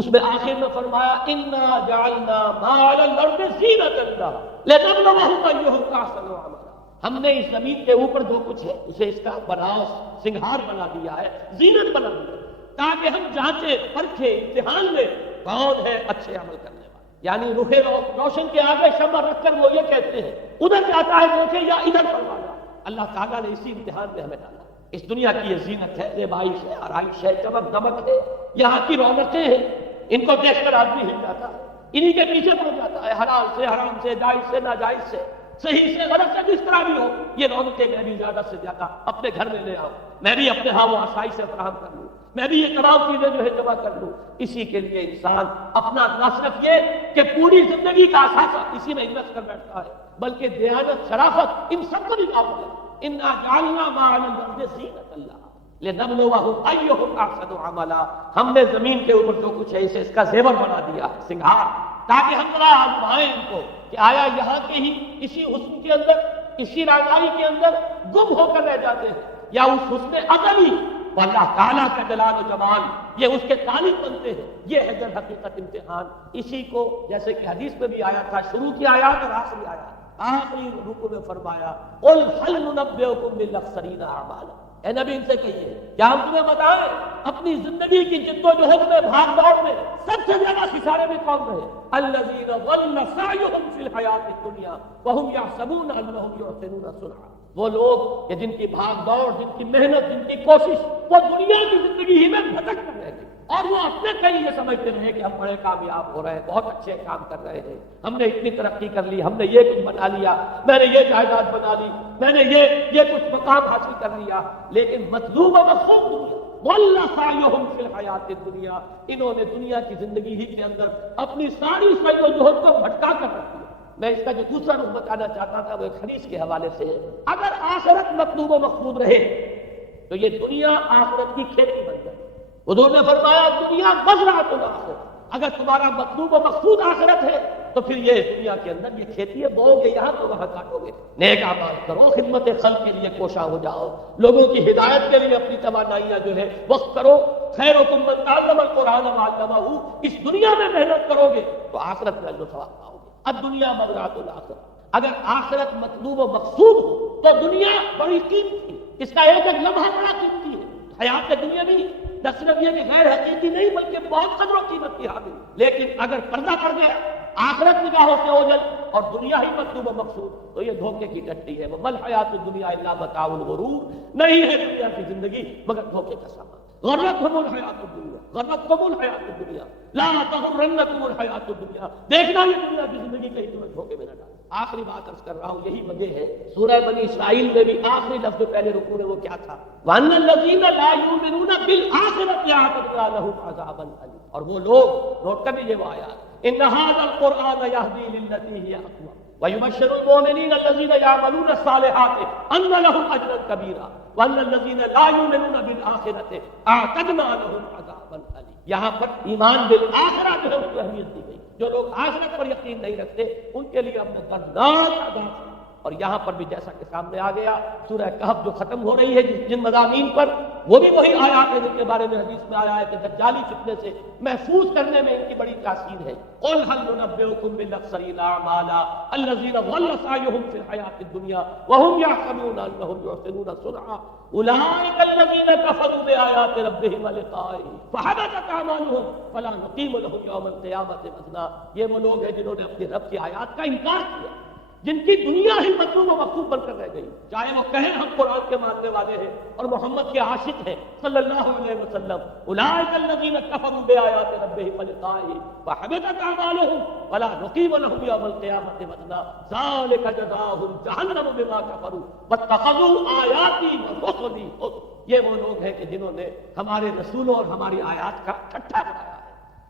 اس میں آخر میں فرمایا انا جعلنا ما علی الارض زینۃ لها لنبلوهم ایہم احسن عملا، ہم نے اس زمین کے اوپر جو کچھ ہے اسے اس کا بناؤ سنگھار بنا دیا ہے، زینت بنا دیا، تاکہ ہم جانچے پرکھے امتحان میں کون ہے اچھے عمل کرنے والا۔ یعنی روح روشن کے آگے شمع رکھ کر وہ یہ کہتے ہیں ادھر جاتا ہے دیکھے یا ادھر فرمایا، اللہ تعالیٰ نے اسی امتحان میں ہمیں ڈالا۔ اس دنیا کی یہ زینت ہے، زیبائش ہے، آرائش ہے، چمک دمک ہے، یہاں کی رونقیں ہیں، ان کو دیکھ کر آدمی ہل جاتا ہے، انہی کے پیچھے پڑ جاتا ہے، حلال سے حرام سے، جائز سے ناجائز سے، صحیح سے غلط سے، جس طرح بھی ہو یہ رونقیں میں بھی زیادہ سے زیادہ اپنے گھر میں لے آؤں، میں بھی اپنے ہاں وہ آسائش سے فراہم کر لوں، میں بھی یہ تمام چیزیں جو ہے جمع کر لوں۔ اسی کے لیے انسان اپنا نہ صرف یہ کہ پوری زندگی کا اثاثہ اسی میں انویسٹ کر بیٹھتا ہے بلکہ دیانت، شرافت، ان سب کو نکال دے۔ انا جعلنا ما علی الارض زینۃ لها لنبلوهم ایہم احسن عملا، ہم نے زمین کے اوپر جو کچھ ہے اسے اس کا زیور بنا دیا ہے، سنگھار، تاکہ ہم ذرا آزمائیں ان کو کہ آیا یہاں کے ہی اسی حسن کے اندر، اسی رعنائی کے اندر گم ہو کر رہ جاتے ہیں، یا اس حسن ازلی وہ اللہ تعالیٰ کا جلال و جمال یہ اس کے طالب بنتے ہیں۔ یہ ہے در حقیقت امتحان۔ اسی کو جیسے کہ حدیث میں بھی آیا تھا، شروع کی آیات اور آخری آیات، آخری رکوع میں فرمایا قل هل ننبئکم بالاخسرین اعمالا، اے نبی ان سے کہیے کیا ہم تمہیں بتائیں اپنی زندگی کی جد و جہد میں، بھاگ دوڑ میں سب سے زیادہ خسارے میں کون رہے؟ الذین ضل سعیهم فی الحیاۃ الدنیا وهم یحسبون انهم یحسنون صنعا، وہ لوگ کہ جن کی بھاگ دوڑ، جن کی محنت، جن کی کوشش وہ دنیا کی زندگی ہی میں بھٹک کر رہ گئی، اور وہ اپنے کہیں یہ سمجھتے رہے کہ ہم بڑے کامیاب ہو رہے ہیں، بہت اچھے کام کر رہے ہیں، ہم نے اتنی ترقی کر لی، ہم نے یہ کچھ بنا لیا، میں نے یہ جائیداد بنا لی، میں نے یہ کچھ مقام حاصل کر لیا، لیکن مطلوب و مفہوم دنیا وَاللَّهُ سَعْيُهُمْ فِي الْحَيَاةِ الدُّنْيَا، انہوں نے دنیا کی زندگی ہی کے اندر اپنی ساری سعی و جہد کو بھٹکا کر رکھ دیا۔ میں اس کا جو دوسرا رخ بتانا چاہتا تھا وہ ایک حدیث کے حوالے سے ہے، اگر آخرت مطلوب و مقصود رہے تو یہ دنیا آخرت کی کھیتی بن جائے۔ حضور نے فرمایا دنیا مزرعۃ الآخرہ، اگر تمہارا مطلوب و مقصود آخرت ہے تو پھر یہ دنیا کے اندر یہ کھیتی ہے، بو گے یہاں تو وہاں کاٹو گے، نیک اعمال کرو، خدمت خلق کے لیے کوشاں ہو جاؤ، لوگوں کی ہدایت کے لیے اپنی توانائیاں جو ہے وقت کرو، خیرکم من تعلم القرآن وعلمہ، اس دنیا میں محنت کرو گے تو آخرت میں اجر و ثواب پاؤ گے۔ اب دنیا مزرعۃ الآخرہ، اگر آخرت مطلوب و مقصود ہو تو دنیا بڑی قیمتی، اس کا ایک ایک لمحہ بڑا قیمتی ہے۔ حیات دنیا نہیں نہ صرف یہ کہ غیر حقیقی نہیں بلکہ بہت قدر و قیمت کی حامل، لیکن اگر پردہ پڑ گیا، آخرت نگاہوں سے اوجھل اور دنیا ہی مطلوب و مقصود، تو یہ دھوکے کی ٹٹی ہے۔ وَمَا الْحَيَاةُ الدُّنْيَا إِلَّا مَتَاعُ الْغُرُورِ، نہیں ہے دنیا کی زندگی مگر دھوکے کا سامان۔ غرتهم الحیات الدنیا، غرتكم الحیات الدنیا، لا تغرنکم الحیات الدنیا، دیکھنا یہ دنیا کی زندگی کہیں تمہیں دھوکے میں نہ ڈالے۔ آخری بات عرض کر رہا ہوں، یہی وجہ ہے سورہ بنی اسرائیل میں بھی آخری لفظ پہلے رکوع میں وہ کیا تھا؟ وَأَنَّ الَّذِينَ لَا يُؤْمِنُونَ بِالْآخِرَةِ أَعْتَدْنَا لَهُمْ عَذَابًا أَلِيمًا، اور وہ لوگ، نوٹ کر لیجیے وہ آیات، إِنَّ هَذَا الْقُرْآنَ يَهْدِي لِلَّتِي هِيَ أَقْوَمُ وَيُبَشِّرُ الْمُؤْمِنِينَ الَّذِينَ يَعْمَلُونَ الصَّالِحَاتِ أَنَّ لَهُمْ أَجْرًا كَبِيرًا وَأَنَّ الَّذِينَ لَا يُؤْمِنُونَ بِالْآخِرَةِ أَعْتَدْنَا لَهُمْ عَذَابًا أَلِيمًا، یہاں پر ایمان بالآخرہ جو ہے اس کو اہمیت دی گئی۔ جو لوگ آخرت پر یقین نہیں رکھتے ان کے لیے اپنے دردناک عذاب اور یہاں پر بھی جیسا کہ سامنے آ گیا سورہ کہف جو ختم ہو رہی ہے جن مضامین پر، وہ بھی وہی آیات ہیں جن کے بارے میں حدیث میں آیا ہے کہ دجالی فتنے سے محفوظ کرنے میں ان کی بڑی تاثیر ہے۔ قل هل ننبئكم بالاخسرین اعمالا الذین ضل سعیهم فی الحیاۃ الدنیا وهم یحسبون انهم یحسنون صنعا اولئک الذین کفروا بآیات ربهم ولقائه فحبطت اعمالهم فلا نقیم لهم یوم القیامۃ وزنا۔ یہ وہ لوگ ہیں جنہوں نے اپنے رب کی آیات کا انکار کیا، جن کی دنیا ہی مطلوب و مقصود بن کر رہ گئی، چاہے وہ کہیں ہم قرآن کے ماننے والے ہیں اور محمد کے عاشق ہیں صلی اللہ علیہ وسلم۔ اولئک الذین کفروا بآیات ربهم ولقائه فحبطت اعمالهم ولا نقیم لهم یوم القیامۃ وزنا ذلک جزاؤہم جہنم بما کفروا واتخذوا آیاتی ورسلی ہزوا۔ یہ وہ لوگ ہیں کہ جنہوں نے ہمارے رسولوں اور ہماری آیات کا ٹھٹھا بنایا ہے،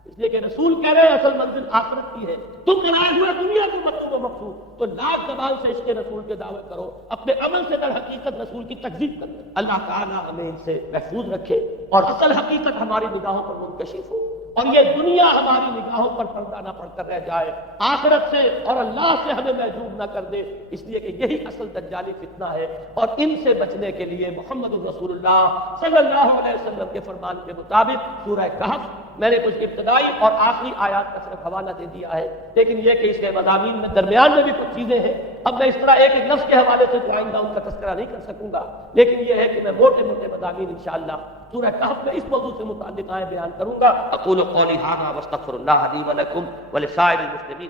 اس لیے کہ رسول کہہ رہے ہیں اصل منزل آخرت کی ہے، تم بنائے ہوئے دنیا کو مطلوب و مقصود، تو لاکھ زبان سے عشق رسول کے دعوے کرو، اپنے عمل سے در حقیقت رسول کی تکذیب کرو۔ اللہ تعالیٰ ہمیں ان سے محفوظ رکھے اور اصل حقیقت ہماری نگاہوں پر منکشف ہو، اور یہ دنیا ہماری نگاہوں پر پردہ نہ پڑ کر رہ جائے، آخرت سے اور اللہ سے ہمیں محجوب نہ کر دے، اس لیے کہ یہی اصل دجالی فتنہ ہے۔ اور ان سے بچنے کے لیے محمد الرسول اللہ صلی اللہ علیہ وسلم کے فرمان کے مطابق سورہ کہف میں نے کچھ ابتدائی اور آخری آیات کا صرف حوالہ دے دیا ہے، لیکن یہ کہ اس کے مضامین میں درمیان میں بھی کچھ چیزیں ہیں، اب میں اس طرح ایک ایک لفظ کے حوالے سے آئندہ ان کا تذکرہ نہیں کر سکوں گا، لیکن یہ ہے کہ میں موٹے موٹے مضامین انشاءاللہ سورہ کہف میں اس موضوع سے متعلق آئے بیان کروں گا۔ اقول قولی ھذا واستغفر اللہ لی ولکم ولسائر المسلمین۔